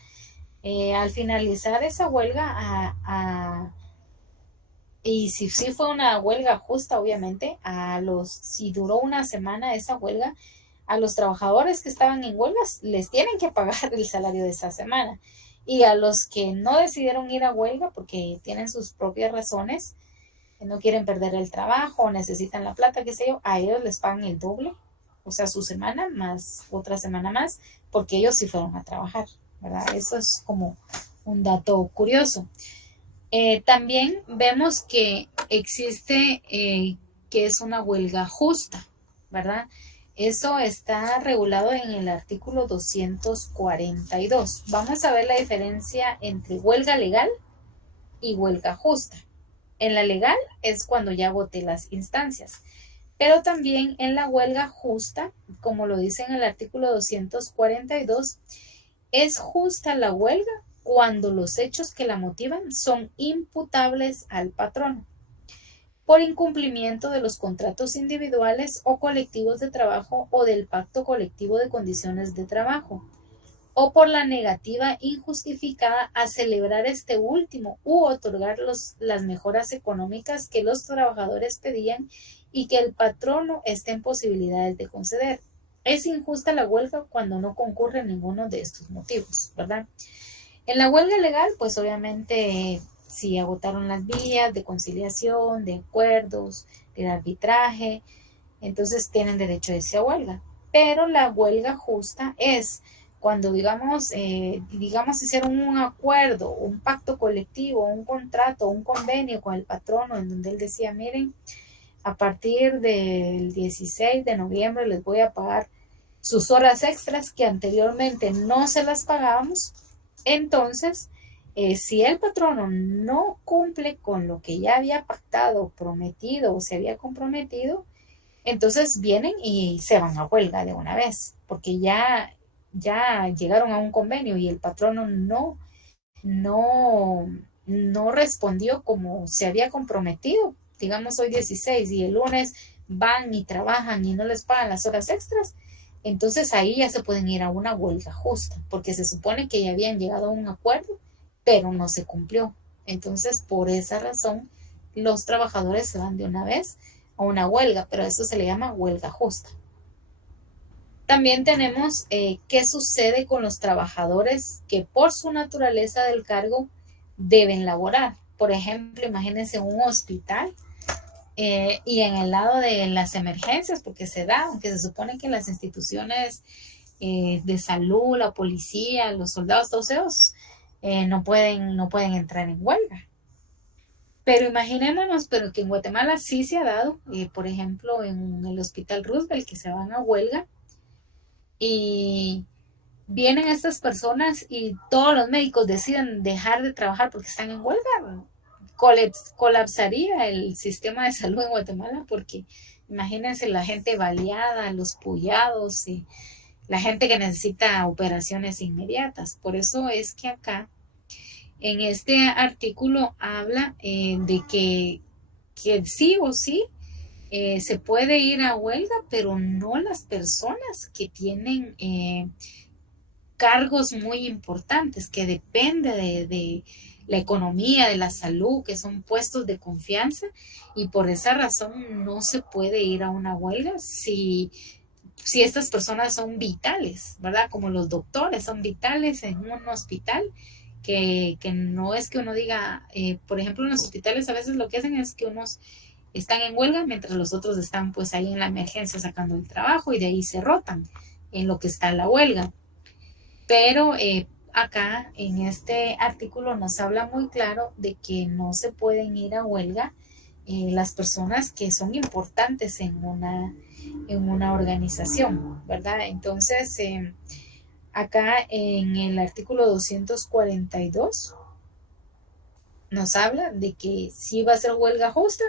Al finalizar esa huelga, y si fue una huelga justa, obviamente, si duró una semana esa huelga, a los trabajadores que estaban en huelgas les tienen que pagar el salario de esa semana. Y a los que no decidieron ir a huelga porque tienen sus propias razones, que no quieren perder el trabajo, necesitan la plata, qué sé yo, a ellos les pagan el doble, o sea, su semana más otra semana más, porque ellos sí fueron a trabajar, ¿verdad? Eso es como un dato curioso. También vemos que existe que es una huelga justa, ¿verdad? Eso está regulado en el artículo 242. Vamos a ver la diferencia entre huelga legal y huelga justa. En la legal es cuando ya agoté las instancias, pero también en la huelga justa, como lo dice en el artículo 242, es justa la huelga cuando los hechos que la motivan son imputables al patrono por incumplimiento de los contratos individuales o colectivos de trabajo o del pacto colectivo de condiciones de trabajo, o por la negativa injustificada a celebrar este último u otorgar las mejoras económicas que los trabajadores pedían y que el patrono esté en posibilidades de conceder. Es injusta la huelga cuando no concurre ninguno de estos motivos, ¿verdad? En la huelga legal, pues obviamente si agotaron las vías de conciliación, de acuerdos, de arbitraje, entonces tienen derecho a irse a huelga. Pero la huelga justa es cuando, digamos, hicieron un acuerdo, un pacto colectivo, un contrato, un convenio con el patrono en donde él decía, miren, a partir del 16 de noviembre les voy a pagar sus horas extras que anteriormente no se las pagábamos. Entonces, si el patrono no cumple con lo que ya había pactado, prometido o se había comprometido, entonces vienen y se van a huelga de una vez, porque ya llegaron a un convenio y el patrono no, no respondió como se había comprometido. Digamos hoy 16 y el lunes van y trabajan y no les pagan las horas extras, entonces ahí ya se pueden ir a una huelga justa, porque se supone que ya habían llegado a un acuerdo, pero no se cumplió. Entonces, por esa razón, los trabajadores se van de una vez a una huelga, pero eso se le llama huelga justa. También tenemos qué sucede con los trabajadores que por su naturaleza del cargo deben laborar. Por ejemplo, imagínense un hospital y en el lado de las emergencias, porque se da, aunque se supone que las instituciones de salud, la policía, los soldados, todos ellos no pueden entrar en huelga. Pero imaginémonos, pero que en Guatemala sí se ha dado, por ejemplo, en el Hospital Roosevelt, que se van a huelga y vienen estas personas y todos los médicos deciden dejar de trabajar porque están en huelga. Colapsaría el sistema de salud en Guatemala porque imagínense la gente baleada, los pullados y la gente que necesita operaciones inmediatas. Por eso es que acá en este artículo habla de que sí o sí se puede ir a huelga, pero no las personas que tienen cargos muy importantes, que depende de la economía, de la salud, que son puestos de confianza, y por esa razón no se puede ir a una huelga si estas personas son vitales, ¿verdad? Como los doctores son vitales en un hospital, que no es que uno diga, por ejemplo, en los hospitales a veces lo que hacen es que unos están en huelga mientras los otros están pues ahí en la emergencia sacando el trabajo y de ahí se rotan en lo que está la huelga. Pero acá en este artículo nos habla muy claro de que no se pueden ir a huelga las personas que son importantes en una organización, ¿verdad? Entonces, acá en el artículo 242 nos habla de que sí va a ser huelga justa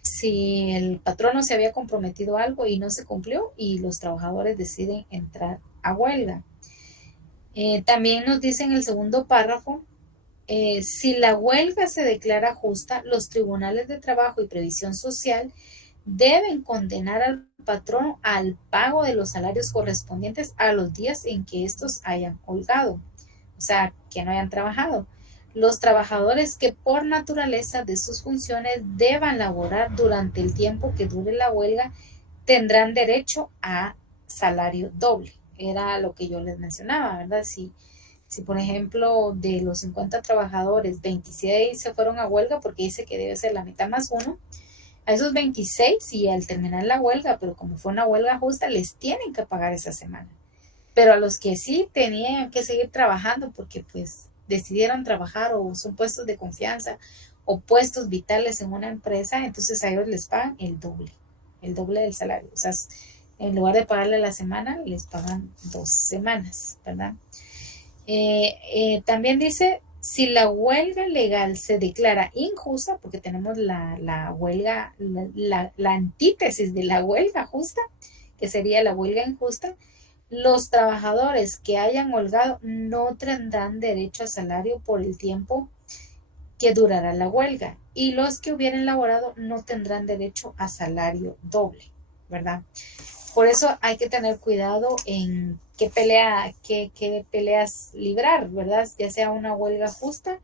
si el patrono se había comprometido algo y no se cumplió y los trabajadores deciden entrar a huelga. También nos dice en el segundo párrafo, si la huelga se declara justa, los tribunales de trabajo y previsión social deben condenar al patrono al pago de los salarios correspondientes a los días en que estos hayan holgado, o sea, que no hayan trabajado. Los trabajadores que por naturaleza de sus funciones deban laborar durante el tiempo que dure la huelga tendrán derecho a salario doble. Era lo que yo les mencionaba, ¿verdad? Si por ejemplo de los 50 trabajadores, 26 se fueron a huelga porque dice que debe ser la mitad más uno, a esos 26 y al terminar la huelga, pero como fue una huelga justa, les tienen que pagar esa semana. Pero a los que sí tenían que seguir trabajando porque pues decidieron trabajar o son puestos de confianza o puestos vitales en una empresa, entonces a ellos les pagan el doble del salario. O sea, en lugar de pagarle la semana, les pagan 2 semanas, ¿verdad? También dice Si la huelga legal se declara injusta, porque tenemos la huelga, la antítesis de la huelga justa, que sería la huelga injusta, los trabajadores que hayan holgado no tendrán derecho a salario por el tiempo que durará la huelga y los que hubieran laborado no tendrán derecho a salario doble, ¿verdad? Por eso hay que tener cuidado en qué peleas librar, ¿verdad? Ya sea una huelga justa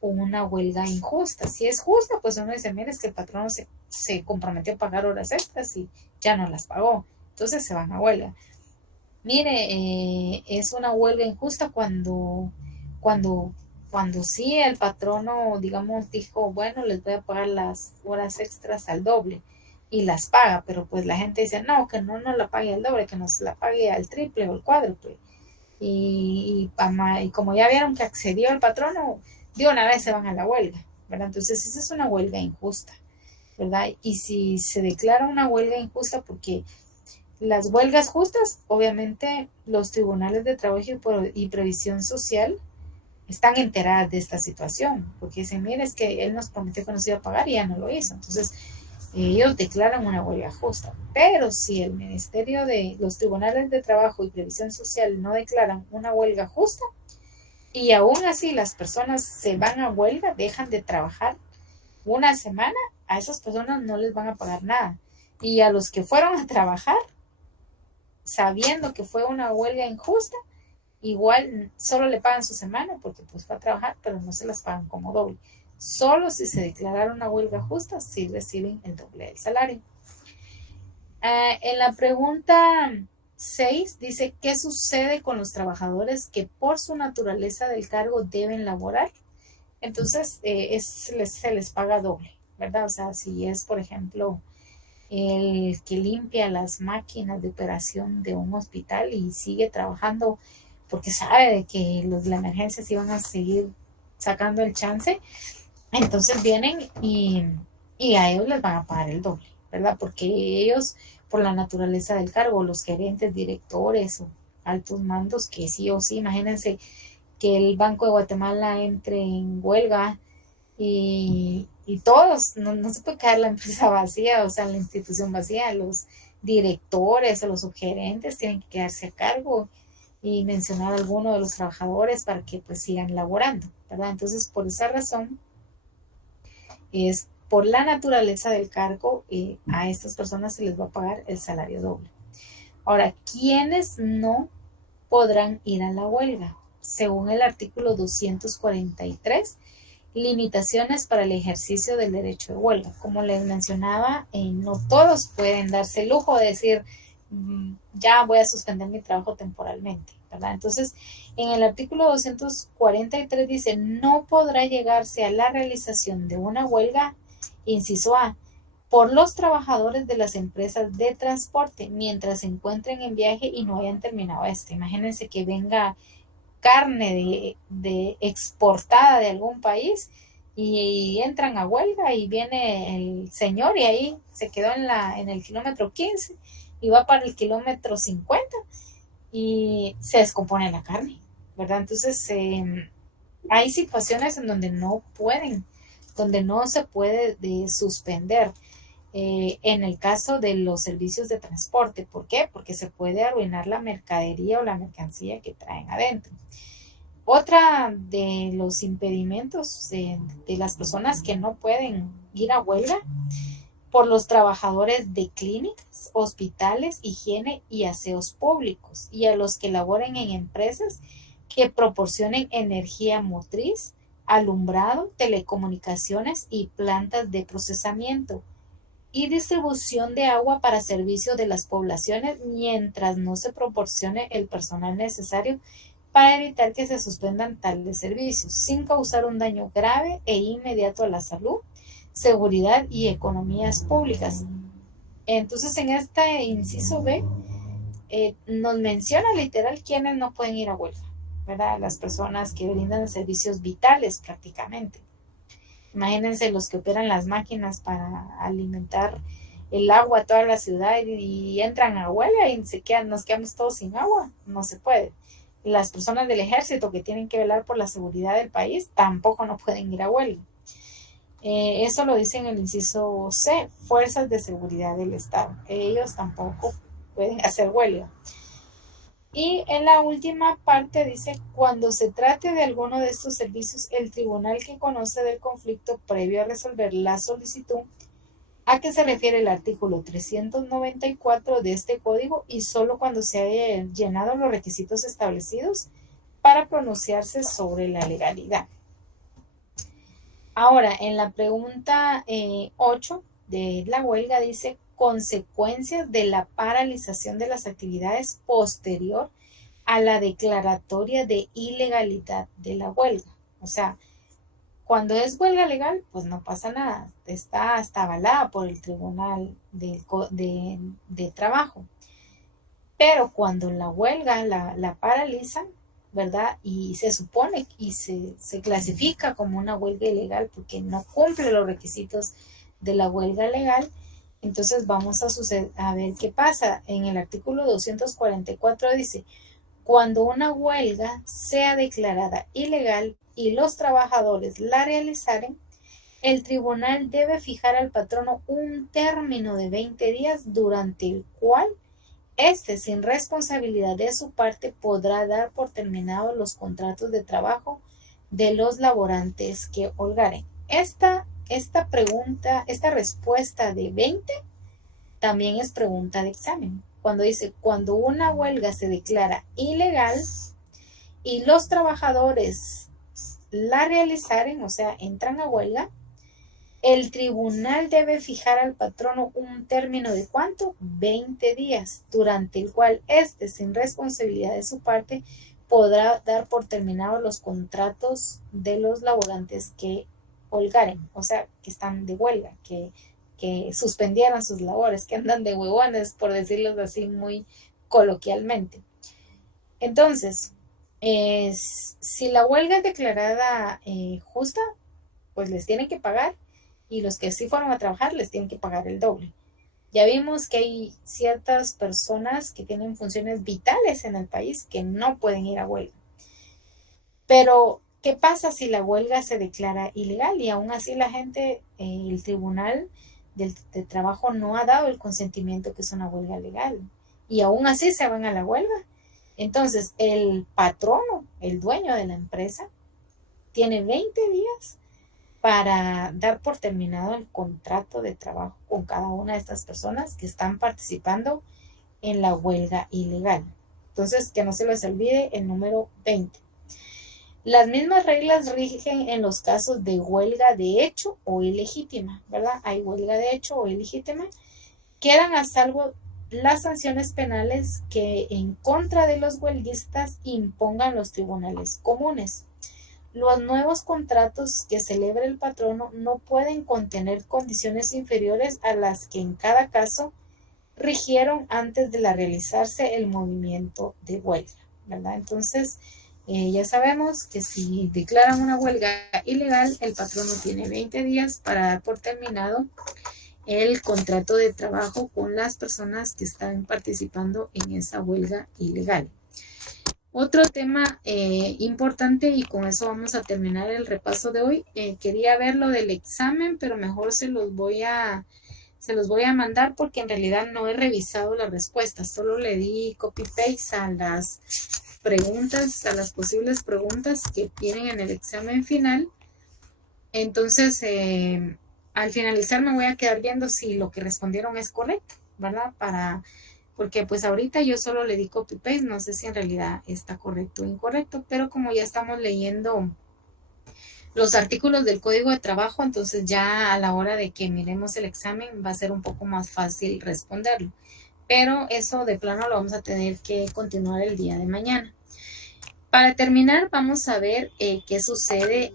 o una huelga injusta. Si es justa, pues uno dice, mire, es que el patrón se comprometió a pagar horas extras y ya no las pagó. Entonces se van a huelga. Mire, es una huelga injusta cuando, cuando sí el patrono, digamos, dijo, bueno, les voy a pagar las horas extras al doble y las paga, pero pues la gente dice, no, que no la pague al doble, que nos la pague al triple o al cuádruple. Y como ya vieron que accedió el patrono, de una vez se van a la huelga, ¿verdad? Entonces esa es una huelga injusta, ¿verdad? Y si se declara una huelga injusta porque las huelgas justas, obviamente los tribunales de trabajo y previsión social están enteradas de esta situación, porque dicen, mire, es que él nos prometió que nos iba a pagar y ya no lo hizo. Entonces, ellos declaran una huelga justa. Pero si el Ministerio de los tribunales de trabajo y previsión social no declaran una huelga justa, y aún así las personas se van a huelga, dejan de trabajar una semana, a esas personas no les van a pagar nada. Y a los que fueron a trabajar, sabiendo que fue una huelga injusta, igual solo le pagan su semana porque pues fue a trabajar, pero no se las pagan como doble. Solo si se declarara una huelga justa, sí reciben el doble del salario. En la pregunta 6 dice, ¿qué sucede con los trabajadores que por su naturaleza del cargo deben laborar? Entonces, se les paga doble, ¿verdad? O sea, si es, por ejemplo, el que limpia las máquinas de operación de un hospital y sigue trabajando porque sabe de que los de la emergencia sí van a seguir sacando el chance, entonces vienen y a ellos les van a pagar el doble, ¿verdad? Porque ellos, por la naturaleza del cargo, los gerentes, directores o altos mandos, que sí o sí, imagínense que el Banco de Guatemala entre en huelga y todos, no se puede quedar la empresa vacía, o sea, la institución vacía, los directores o los subgerentes tienen que quedarse a cargo y mencionar a alguno de los trabajadores para que pues sigan laborando, ¿verdad? Entonces, por esa razón, es por la naturaleza del cargo, a estas personas se les va a pagar el salario doble. Ahora, ¿quiénes no podrán ir a la huelga? Según el artículo 243, limitaciones para el ejercicio del derecho de huelga. Como les mencionaba, no todos pueden darse el lujo de decir, ya voy a suspender mi trabajo temporalmente, ¿verdad? Entonces, en el artículo 243 dice, no podrá llegarse a la realización de una huelga, inciso A, por los trabajadores de las empresas de transporte mientras se encuentren en viaje y no hayan terminado este. Imagínense que venga carne de exportada de algún país y entran a huelga y viene el señor y ahí se quedó en el kilómetro 15 y va para el kilómetro 50 y se descompone la carne, ¿verdad? Entonces hay situaciones en donde no pueden, donde no se puede suspender. En el caso de los servicios de transporte, ¿por qué? Porque se puede arruinar la mercadería o la mercancía que traen adentro. Otra de los impedimentos de las personas que no pueden ir a huelga por los trabajadores de clínicas, hospitales, higiene y aseos públicos y a los que laboren en empresas que proporcionen energía motriz, alumbrado, telecomunicaciones y plantas de procesamiento y distribución de agua para servicio de las poblaciones mientras no se proporcione el personal necesario para evitar que se suspendan tales servicios sin causar un daño grave e inmediato a la salud, seguridad y economías públicas. Entonces, en este inciso B, nos menciona literal quiénes no pueden ir a huelga, ¿verdad? Las personas que brindan servicios vitales prácticamente. Imagínense los que operan las máquinas para alimentar el agua a toda la ciudad y entran a huelga y nos quedamos todos sin agua. No se puede. las personas del ejército que tienen que velar por la seguridad del país tampoco no pueden ir a huelga. Eso lo dice en el inciso C, fuerzas de seguridad del Estado. Ellos tampoco pueden hacer huelga. Y en la última parte dice, cuando se trate de alguno de estos servicios, el tribunal que conoce del conflicto previo a resolver la solicitud, a que se refiere el artículo 394 de este código, y solo cuando se hayan llenado los requisitos establecidos para pronunciarse sobre la legalidad. Ahora, en la pregunta 8 de la huelga dice, consecuencias de la paralización de las actividades posterior a la declaratoria de ilegalidad de la huelga. O sea, cuando es huelga legal, pues no pasa nada, está avalada por el Tribunal de Trabajo. Pero cuando la huelga la paralizan, ¿verdad? Y se supone y se clasifica como una huelga ilegal porque no cumple los requisitos de la huelga legal, entonces vamos a ver qué pasa. En el artículo 244 dice, cuando una huelga sea declarada ilegal y los trabajadores la realizaren, el tribunal debe fijar al patrono un término de 20 días durante el cual sin responsabilidad de su parte, podrá dar por terminados los contratos de trabajo de los laborantes que holgaren. Esta pregunta, esta respuesta de 20 también es pregunta de examen. Cuando dice, cuando una huelga se declara ilegal y los trabajadores la realizaren, o sea, entran a huelga, el tribunal debe fijar al patrono un término de ¿cuánto? 20 días, durante el cual sin responsabilidad de su parte, podrá dar por terminados los contratos de los laborantes que holgaren, o sea, que están de huelga, que suspendieron sus labores, que andan de huevones, por decirlo así muy coloquialmente. Entonces, si la huelga es declarada justa, pues les tienen que pagar, y los que sí fueron a trabajar les tienen que pagar el doble. Ya vimos que hay ciertas personas que tienen funciones vitales en el país que no pueden ir a huelga. Pero, ¿qué pasa si la huelga se declara ilegal y aún así la gente, el tribunal de trabajo no ha dado el consentimiento que es una huelga legal y aún así se van a la huelga? Entonces, el patrono, el dueño de la empresa, tiene 20 días para dar por terminado el contrato de trabajo con cada una de estas personas que están participando en la huelga ilegal. Entonces, que no se les olvide el número 20. Las mismas reglas rigen en los casos de huelga de hecho o ilegítima, ¿verdad? Hay huelga de hecho o ilegítima. Quedan a salvo las sanciones penales que en contra de los huelguistas impongan los tribunales comunes. Los nuevos contratos que celebre el patrono no pueden contener condiciones inferiores a las que en cada caso rigieron antes de realizarse el movimiento de huelga, ¿verdad? Entonces, ya sabemos que si declaran una huelga ilegal, el patrono tiene 20 días para dar por terminado el contrato de trabajo con las personas que están participando en esa huelga ilegal. Otro tema importante, y con eso vamos a terminar el repaso de hoy. Quería ver lo del examen, pero mejor se los voy a mandar porque en realidad no he revisado las respuestas. Solo le di copy-paste a las preguntas, a las posibles preguntas que vienen en el examen final. Entonces, al finalizar me voy a quedar viendo si lo que respondieron es correcto, ¿verdad? Porque pues ahorita yo solo le di copy-paste, no sé si en realidad está correcto o incorrecto, pero como ya estamos leyendo los artículos del Código de Trabajo, entonces ya a la hora de que miremos el examen va a ser un poco más fácil responderlo. Pero eso de plano lo vamos a tener que continuar el día de mañana. Para terminar, vamos a ver qué sucede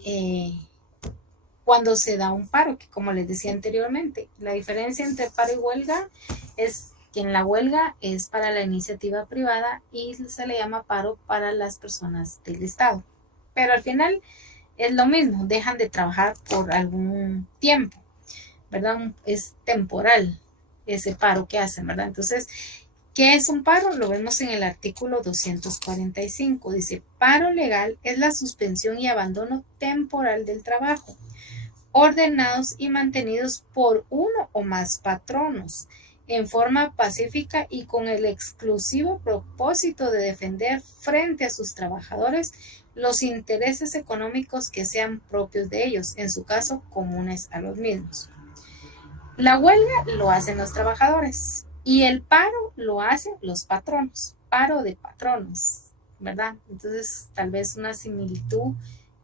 cuando se da un paro, que como les decía anteriormente, la diferencia entre paro y huelga es que en la huelga es para la iniciativa privada y se le llama paro para las personas del Estado. Pero al final es lo mismo, dejan de trabajar por algún tiempo, ¿verdad? Es temporal ese paro que hacen, ¿verdad? Entonces, ¿Qué es un paro? Lo vemos en el artículo 245. Dice, paro legal es la suspensión y abandono temporal del trabajo, ordenados y mantenidos por uno o más patronos, en forma pacífica y con el exclusivo propósito de defender frente a sus trabajadores los intereses económicos que sean propios de ellos, en su caso comunes a los mismos. La huelga lo hacen los trabajadores y el paro lo hacen los patronos, paro de patronos, ¿verdad? Entonces, tal vez una similitud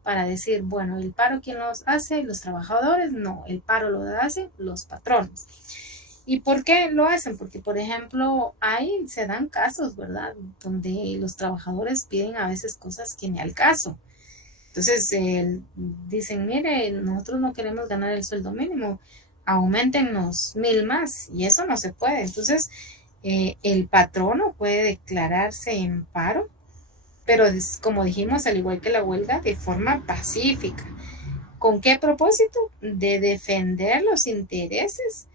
para decir, bueno, el paro, ¿quién los hace? Los trabajadores, no, el paro lo hacen los patronos. ¿Y por qué lo hacen? Porque, por ejemplo, ahí se dan casos, ¿verdad? Donde los trabajadores piden a veces cosas que ni al caso. Entonces, dicen, mire, nosotros no queremos ganar el sueldo mínimo, aumentennos 1,000 más, y eso no se puede. Entonces, el patrono puede declararse en paro, pero como dijimos, al igual que la huelga, de forma pacífica. ¿Con qué propósito? De defender los intereses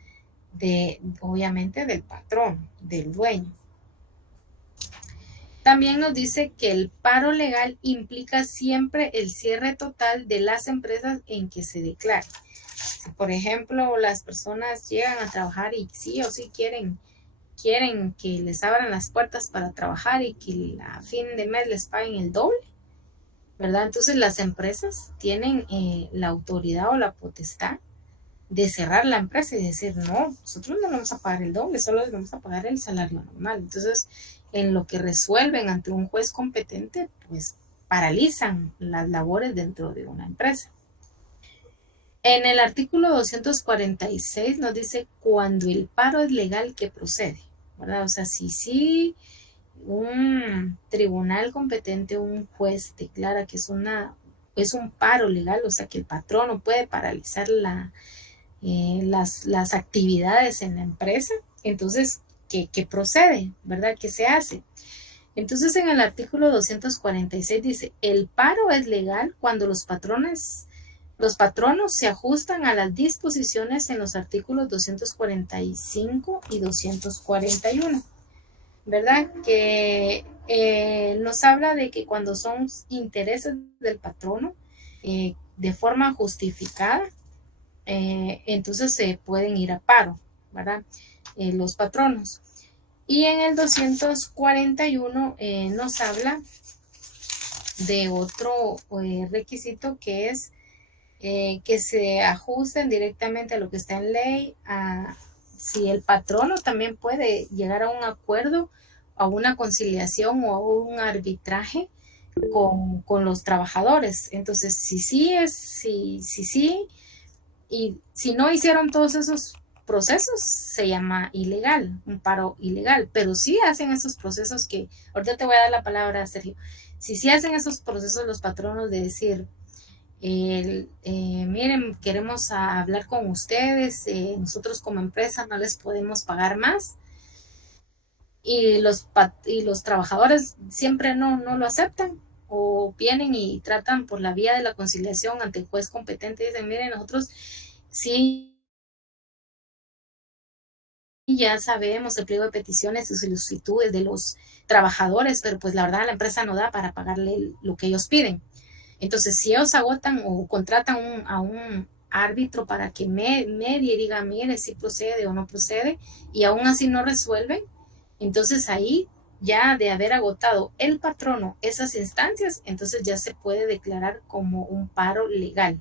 obviamente, del patrón, del dueño. También nos dice que el paro legal implica siempre el cierre total de las empresas en que se declara. Si, por ejemplo, las personas llegan a trabajar y sí o sí quieren que les abran las puertas para trabajar y que a fin de mes les paguen el doble, ¿verdad? Entonces las empresas tienen la autoridad o la potestad de cerrar la empresa y decir, no, nosotros no vamos a pagar el doble, solo les vamos a pagar el salario normal. Entonces, en lo que resuelven ante un juez competente, pues paralizan las labores dentro de una empresa. En el artículo 246 nos dice cuando el paro es legal que procede, ¿verdad? O sea, si un tribunal competente, un juez declara que es un paro legal, o sea, que el patrono puede paralizar las actividades en la empresa, entonces, ¿qué procede? ¿Verdad? ¿Qué se hace? Entonces, en el artículo 246 dice, el paro es legal cuando los patronos se ajustan a las disposiciones en los artículos 245 y 241, ¿verdad? Que nos habla de que cuando son intereses del patrono, de forma justificada, entonces se pueden ir a paro, ¿verdad? Los patronos. Y en el 241 nos habla de otro requisito que es que se ajusten directamente a lo que está en ley, si el patrono también puede llegar a un acuerdo, a una conciliación o a un arbitraje con los trabajadores. Entonces, sí, y si no hicieron todos esos procesos, se llama ilegal, un paro ilegal, pero sí hacen esos procesos que, ahorita te voy a dar la palabra, Sergio, si sí hacen esos procesos los patronos de decir, miren, queremos hablar con ustedes, nosotros como empresa no les podemos pagar más, y los trabajadores siempre no lo aceptan, o vienen y tratan por la vía de la conciliación ante el juez competente y dicen, miren, nosotros sí ya sabemos el pliego de peticiones y solicitudes de los trabajadores, pero pues la verdad la empresa no da para pagarle lo que ellos piden. Entonces, si ellos agotan o contratan a un árbitro para que medie y diga, mire, si procede o no procede, y aún así no resuelven, entonces ahí ya de haber agotado el patrono esas instancias, entonces ya se puede declarar como un paro legal,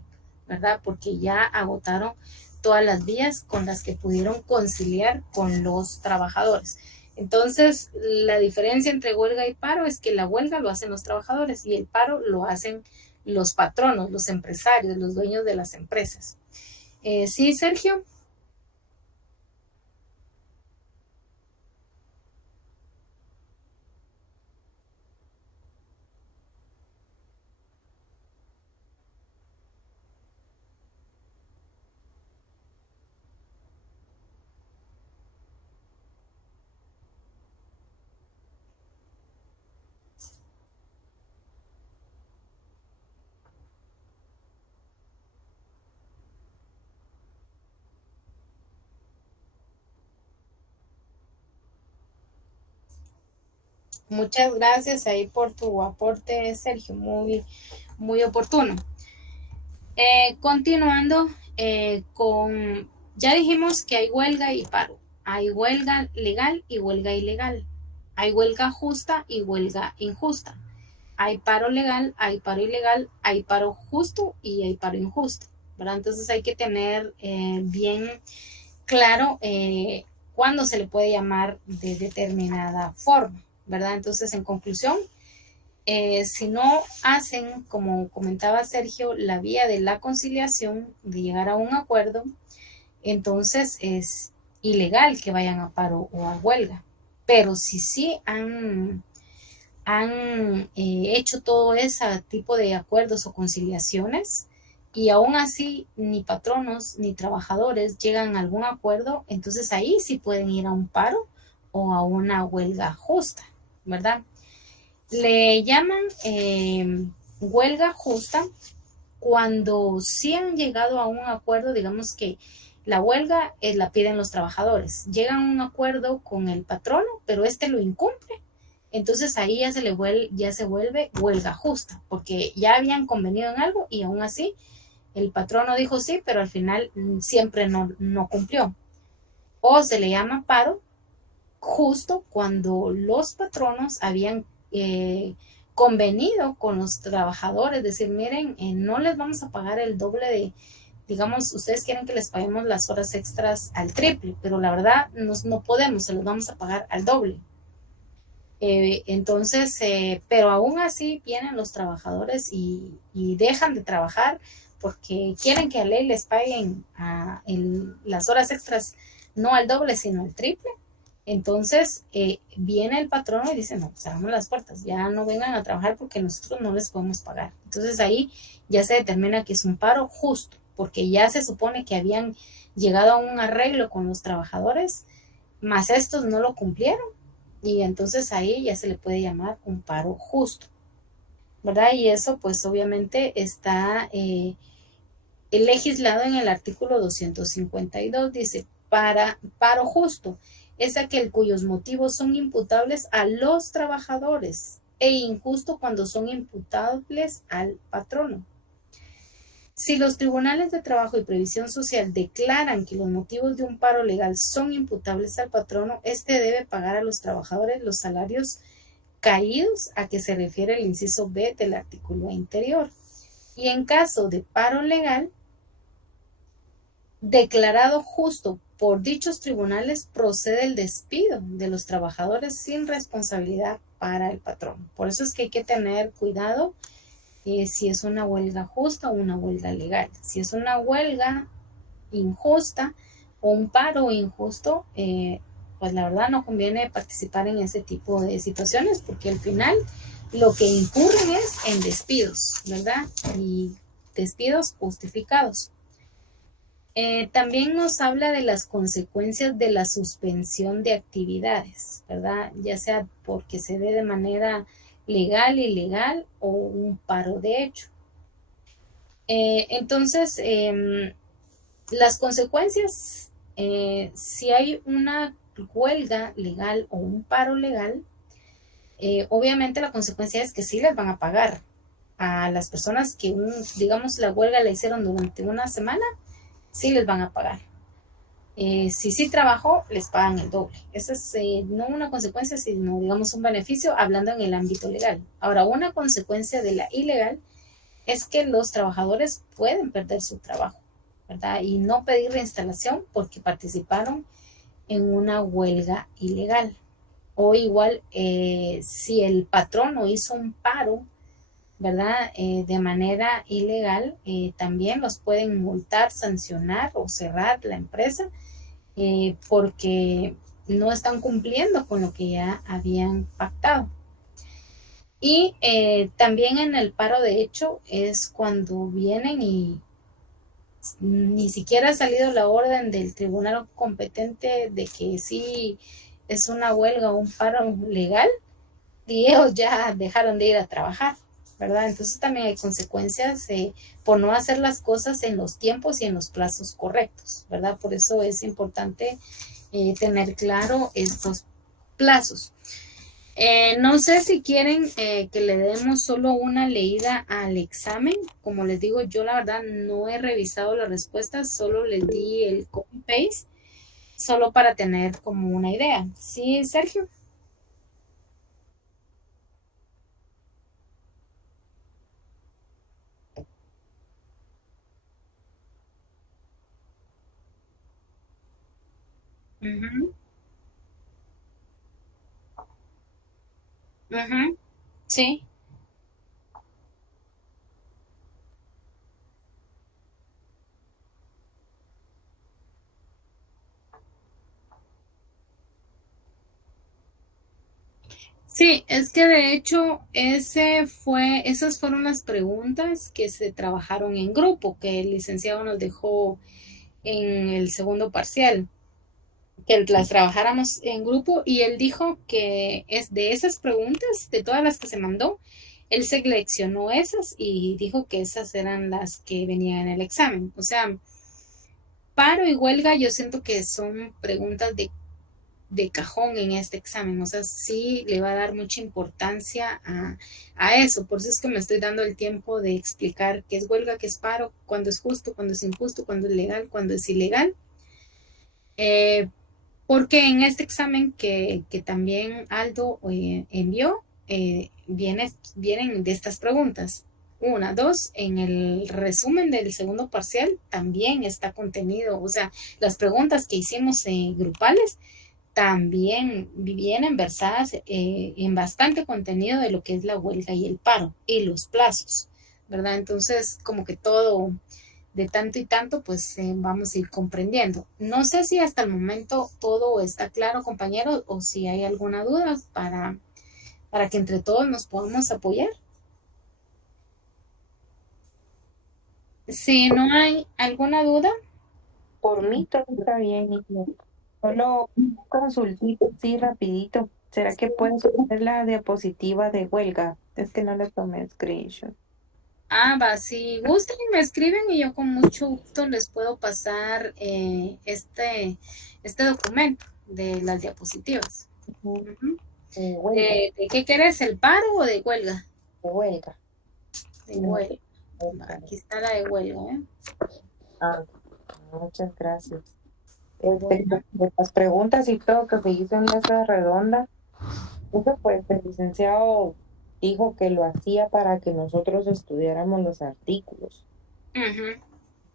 ¿verdad? Porque ya agotaron todas las vías con las que pudieron conciliar con los trabajadores. Entonces, la diferencia entre huelga y paro es que la huelga lo hacen los trabajadores y el paro lo hacen los patronos, los empresarios, los dueños de las empresas. Sí, Sergio. Muchas gracias ahí por tu aporte, Sergio, muy, muy oportuno. Continuando ya dijimos que hay huelga y paro. Hay huelga legal y huelga ilegal. Hay huelga justa y huelga injusta. Hay paro legal, hay paro ilegal, hay paro justo y hay paro injusto, ¿verdad? Entonces hay que tener bien claro cuándo se le puede llamar de determinada forma, ¿verdad? Entonces, en conclusión, si no hacen, como comentaba Sergio, la vía de la conciliación, de llegar a un acuerdo, entonces es ilegal que vayan a paro o a huelga. Pero si sí han hecho todo ese tipo de acuerdos o conciliaciones y aún así ni patronos ni trabajadores llegan a algún acuerdo, entonces ahí sí pueden ir a un paro o a una huelga justa, ¿verdad? Le llaman huelga justa cuando sí han llegado a un acuerdo, digamos que la huelga la piden los trabajadores, llegan a un acuerdo con el patrono, pero este lo incumple, entonces ahí ya se vuelve huelga justa, porque ya habían convenido en algo y aún así el patrono dijo sí, pero al final siempre no cumplió. O se le llama paro justo cuando los patronos habían convenido con los trabajadores, decir, miren, no les vamos a pagar el doble digamos, ustedes quieren que les paguemos las horas extras al triple, pero la verdad no podemos, se los vamos a pagar al doble. Entonces, pero aún así vienen los trabajadores y dejan de trabajar porque quieren que a ley les paguen las horas extras no al doble, sino al triple. Entonces viene el patrón y dice, no, cerramos las puertas, ya no vengan a trabajar porque nosotros no les podemos pagar. Entonces ahí ya se determina que es un paro justo, porque ya se supone que habían llegado a un arreglo con los trabajadores, más estos no lo cumplieron y entonces ahí ya se le puede llamar un paro justo, ¿verdad? Y eso pues obviamente está legislado en el artículo 252, dice, para paro justo es aquel cuyos motivos son imputables a los trabajadores e injusto cuando son imputables al patrono. Si los tribunales de trabajo y previsión social declaran que los motivos de un paro legal son imputables al patrono, este debe pagar a los trabajadores los salarios caídos a que se refiere el inciso B del artículo anterior. Y en caso de paro legal, declarado justo por dichos tribunales, procede el despido de los trabajadores sin responsabilidad para el patrón. Por eso es que hay que tener cuidado si es una huelga justa o una huelga legal. Si es una huelga injusta o un paro injusto, pues la verdad no conviene participar en ese tipo de situaciones porque al final lo que incurren es en despidos, ¿verdad? Y despidos justificados. También nos habla de las consecuencias de la suspensión de actividades, ¿verdad? Ya sea porque se dé de manera legal, ilegal o un paro de hecho. Entonces, las consecuencias, si hay una huelga legal o un paro legal, obviamente la consecuencia es que sí les van a pagar a las personas que, digamos, la huelga la hicieron durante una semana, sí les van a pagar. Si sí trabajó, les pagan el doble. Esa es no una consecuencia, sino, digamos, un beneficio hablando en el ámbito legal. Ahora, una consecuencia de la ilegal es que los trabajadores pueden perder su trabajo, ¿verdad? Y no pedir reinstalación porque participaron en una huelga ilegal. O igual, si el patrono hizo un paro, ¿verdad? De manera ilegal, también los pueden multar, sancionar o cerrar la empresa porque no están cumpliendo con lo que ya habían pactado. Y también en el paro de hecho es cuando vienen y ni siquiera ha salido la orden del tribunal competente de que sí es una huelga o un paro legal y ellos ya dejaron de ir a trabajar, ¿verdad? Entonces también hay consecuencias por no hacer las cosas en los tiempos y en los plazos correctos, ¿verdad? Por eso es importante tener claro estos plazos. No sé si quieren que le demos solo una leída al examen. Como les digo, yo la verdad no he revisado las respuestas, solo les di el copy-paste, solo para tener como una idea. Sí, Sergio. Ujú, ujú, sí. Sí, es que de hecho esas fueron las preguntas que se trabajaron en grupo, que el licenciado nos dejó en el segundo parcial, que las trabajáramos en grupo y él dijo que es de esas preguntas, de todas las que se mandó, él seleccionó esas y dijo que esas eran las que venían en el examen. O sea, paro y huelga yo siento que son preguntas de cajón en este examen, o sea, sí le va a dar mucha importancia a eso, por eso es que me estoy dando el tiempo de explicar qué es huelga, qué es paro, cuándo es justo, cuándo es injusto, cuándo es legal, cuándo es ilegal, eh, porque en este examen que también Aldo envió, vienen de estas preguntas. Una, dos, en el resumen del segundo parcial también está contenido, o sea, las preguntas que hicimos grupales también vienen versadas en bastante contenido de lo que es la huelga y el paro y los plazos, ¿verdad? Entonces, como que todo de tanto y tanto, pues vamos a ir comprendiendo. No sé si hasta el momento todo está claro, compañeros, o si hay alguna duda para que entre todos nos podamos apoyar. Si no hay alguna duda, Por mí todo está bien, Nidia. Solo una consultita, sí, rapidito. ¿Será que puedes poner la diapositiva de huelga? Es que no le tomé screenshot. va, si gustan, me escriben y yo con mucho gusto les puedo pasar este documento de las diapositivas. Ujú. Ujú. Huelga, ¿De qué querés? ¿El paro o de huelga? de huelga. De No, huelga. Va, huelga. aquí está la de huelga, ¿eh? Ah, muchas gracias. Bueno. De las preguntas y todo que se hizo en mesa redonda, eso pues el licenciado dijo que lo hacía para que nosotros estudiáramos los artículos. Ujú.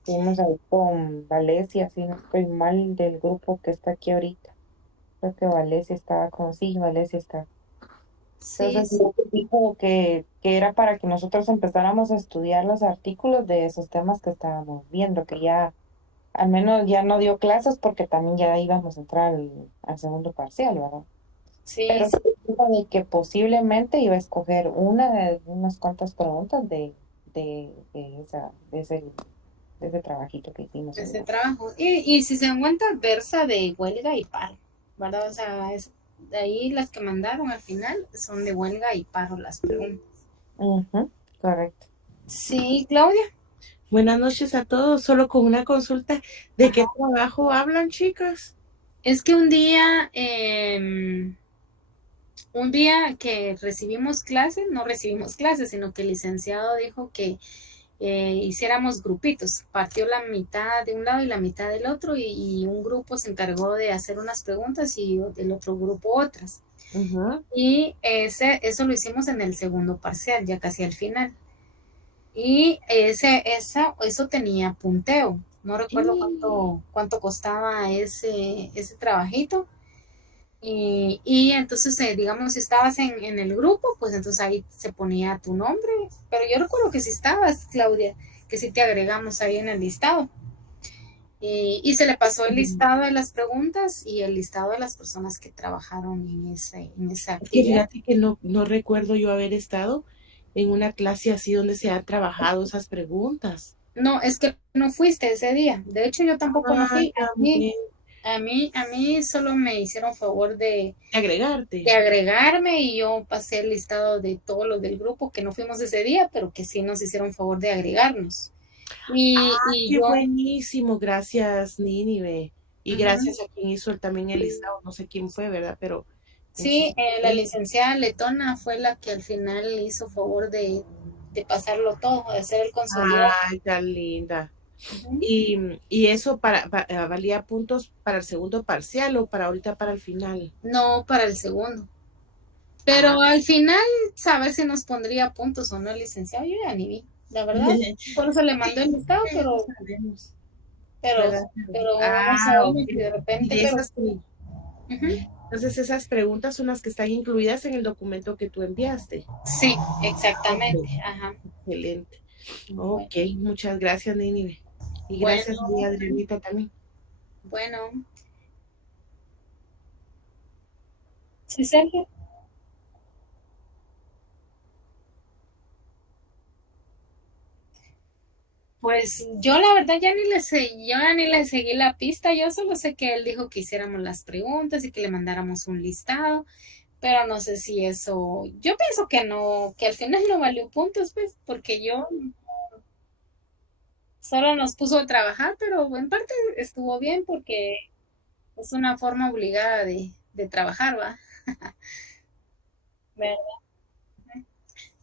Fuimos ahí con Valencia, si no estoy mal, del grupo que está aquí ahorita. Creo que Valencia estaba con, sí, Valencia está. Sí, Entonces sí, dijo que era para que nosotros empezáramos a estudiar los artículos de esos temas que estábamos viendo, que ya al menos ya no dio clases porque también ya íbamos a entrar al segundo parcial, ¿verdad? sí, Pero sí, sí dijo de que posiblemente iba a escoger una de unas cuantas preguntas de ese trabajito que hicimos ese allá. trabajo. Y si se dan cuenta, versa de huelga y paro, ¿verdad? O sea, de ahí las que mandaron al final son de huelga y paro las preguntas. Ujú, correcto. Sí, Claudia. Buenas noches a todos. Solo con una consulta, ¿de qué trabajo hablan, chicas? Es que un día que recibimos clases, no recibimos clases, sino que el licenciado dijo que hiciéramos grupitos. Partió la mitad de un lado y la mitad del otro y un grupo se encargó de hacer unas preguntas y el otro grupo otras. Ujú. Y eso lo hicimos en el segundo parcial, ya casi al final. Y eso tenía punteo. No recuerdo Sí. cuánto costaba ese trabajito. Y entonces, digamos, si estabas en el grupo, pues entonces ahí se ponía tu nombre. Pero yo recuerdo que si estabas, Claudia, que si te agregamos ahí en el listado. Y se le pasó el listado de las preguntas y el listado de las personas que trabajaron en esa Es que actividad. fíjate que no recuerdo yo haber estado en una clase así donde se han trabajado esas preguntas. No, es que no fuiste ese día. De hecho, yo tampoco no Ah, fui. también. A mí solo me hicieron favor de Agregarte. agregarme y yo pasé el listado de todos los del grupo que no fuimos ese día, pero que sí nos hicieron favor de agregarnos. Y Qué yo, buenísimo. Gracias, Nínive. Y ujú, gracias a quien hizo también el listado. No sé quién fue, ¿verdad? Pero Sí, la licenciada Letona fue la que al final hizo favor de pasarlo todo, de hacer el consolidado. Ay, tan linda. Ujú. Y eso valía puntos para el segundo parcial o para ahorita para el final. No para el segundo. Ah, Pero al final, saber si nos pondría puntos o no el licenciado, yo ya ni vi, la verdad. Por eso le mandó el listado, sí, no sabemos, pero, ¿verdad? pero no Ah, ok. sabemos si de Y repente, de pero esas, ujú. entonces esas preguntas son las que están incluidas en el documento que tú enviaste. Sí, Ok, exactamente. Ajá. excelente. Bueno, Ok, muchas gracias, Nínive. Y bueno, gracias, mi Adrianita, también. bueno. Sí, Sergio. Pues yo la verdad ya ni le seguí, yo ya ni le seguí la pista, yo solo sé que él dijo que hiciéramos las preguntas y que le mandáramos un listado, pero no sé si eso, yo pienso que no, que al final no valió puntos, pues, porque yo solo nos puso a trabajar, pero en parte estuvo bien porque es una forma obligada de trabajar, ¿va?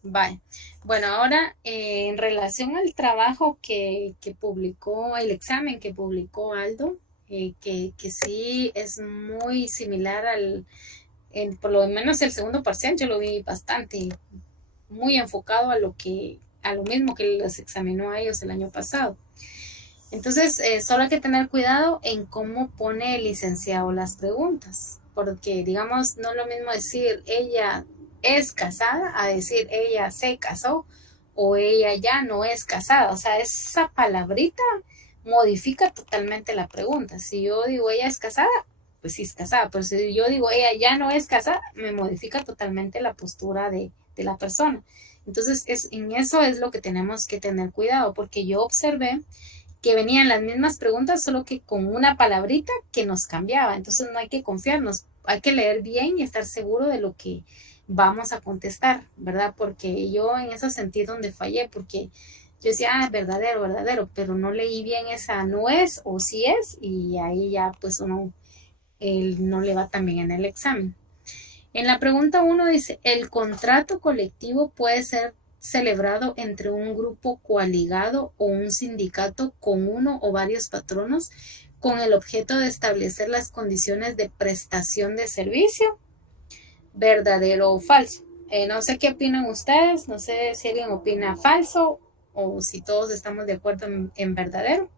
Vale. Bueno, ahora en relación al trabajo que publicó, el examen que publicó Aldo, que sí es muy similar por lo menos el segundo parcial, yo lo vi bastante, muy enfocado a lo mismo que les examinó a ellos el año pasado. Entonces, solo hay que tener cuidado en cómo pone el licenciado las preguntas, porque digamos, no es lo mismo decir ella es casada a decir ella se casó o ella ya no es casada. O sea, esa palabrita modifica totalmente la pregunta. Si yo digo ella es casada, pues sí es casada, pero si yo digo ella ya no es casada, me modifica totalmente la postura de la persona. Entonces, en eso es lo que tenemos que tener cuidado, porque yo observé que venían las mismas preguntas, solo que con una palabrita que nos cambiaba. Entonces no hay que confiarnos, hay que leer bien y estar seguro de lo que vamos a contestar, ¿verdad? Porque yo en ese sentido donde fallé, porque yo decía, verdadero, verdadero, pero no leí bien esa no es o sí es, y ahí ya pues uno él no le va tan bien en el examen. En la pregunta uno dice, ¿el contrato colectivo puede ser celebrado entre un grupo coaligado o un sindicato con uno o varios patronos con el objeto de establecer las condiciones de prestación de servicio? ¿Verdadero o falso? No sé qué opinan ustedes, no sé si alguien opina falso o si todos estamos de acuerdo en verdadero.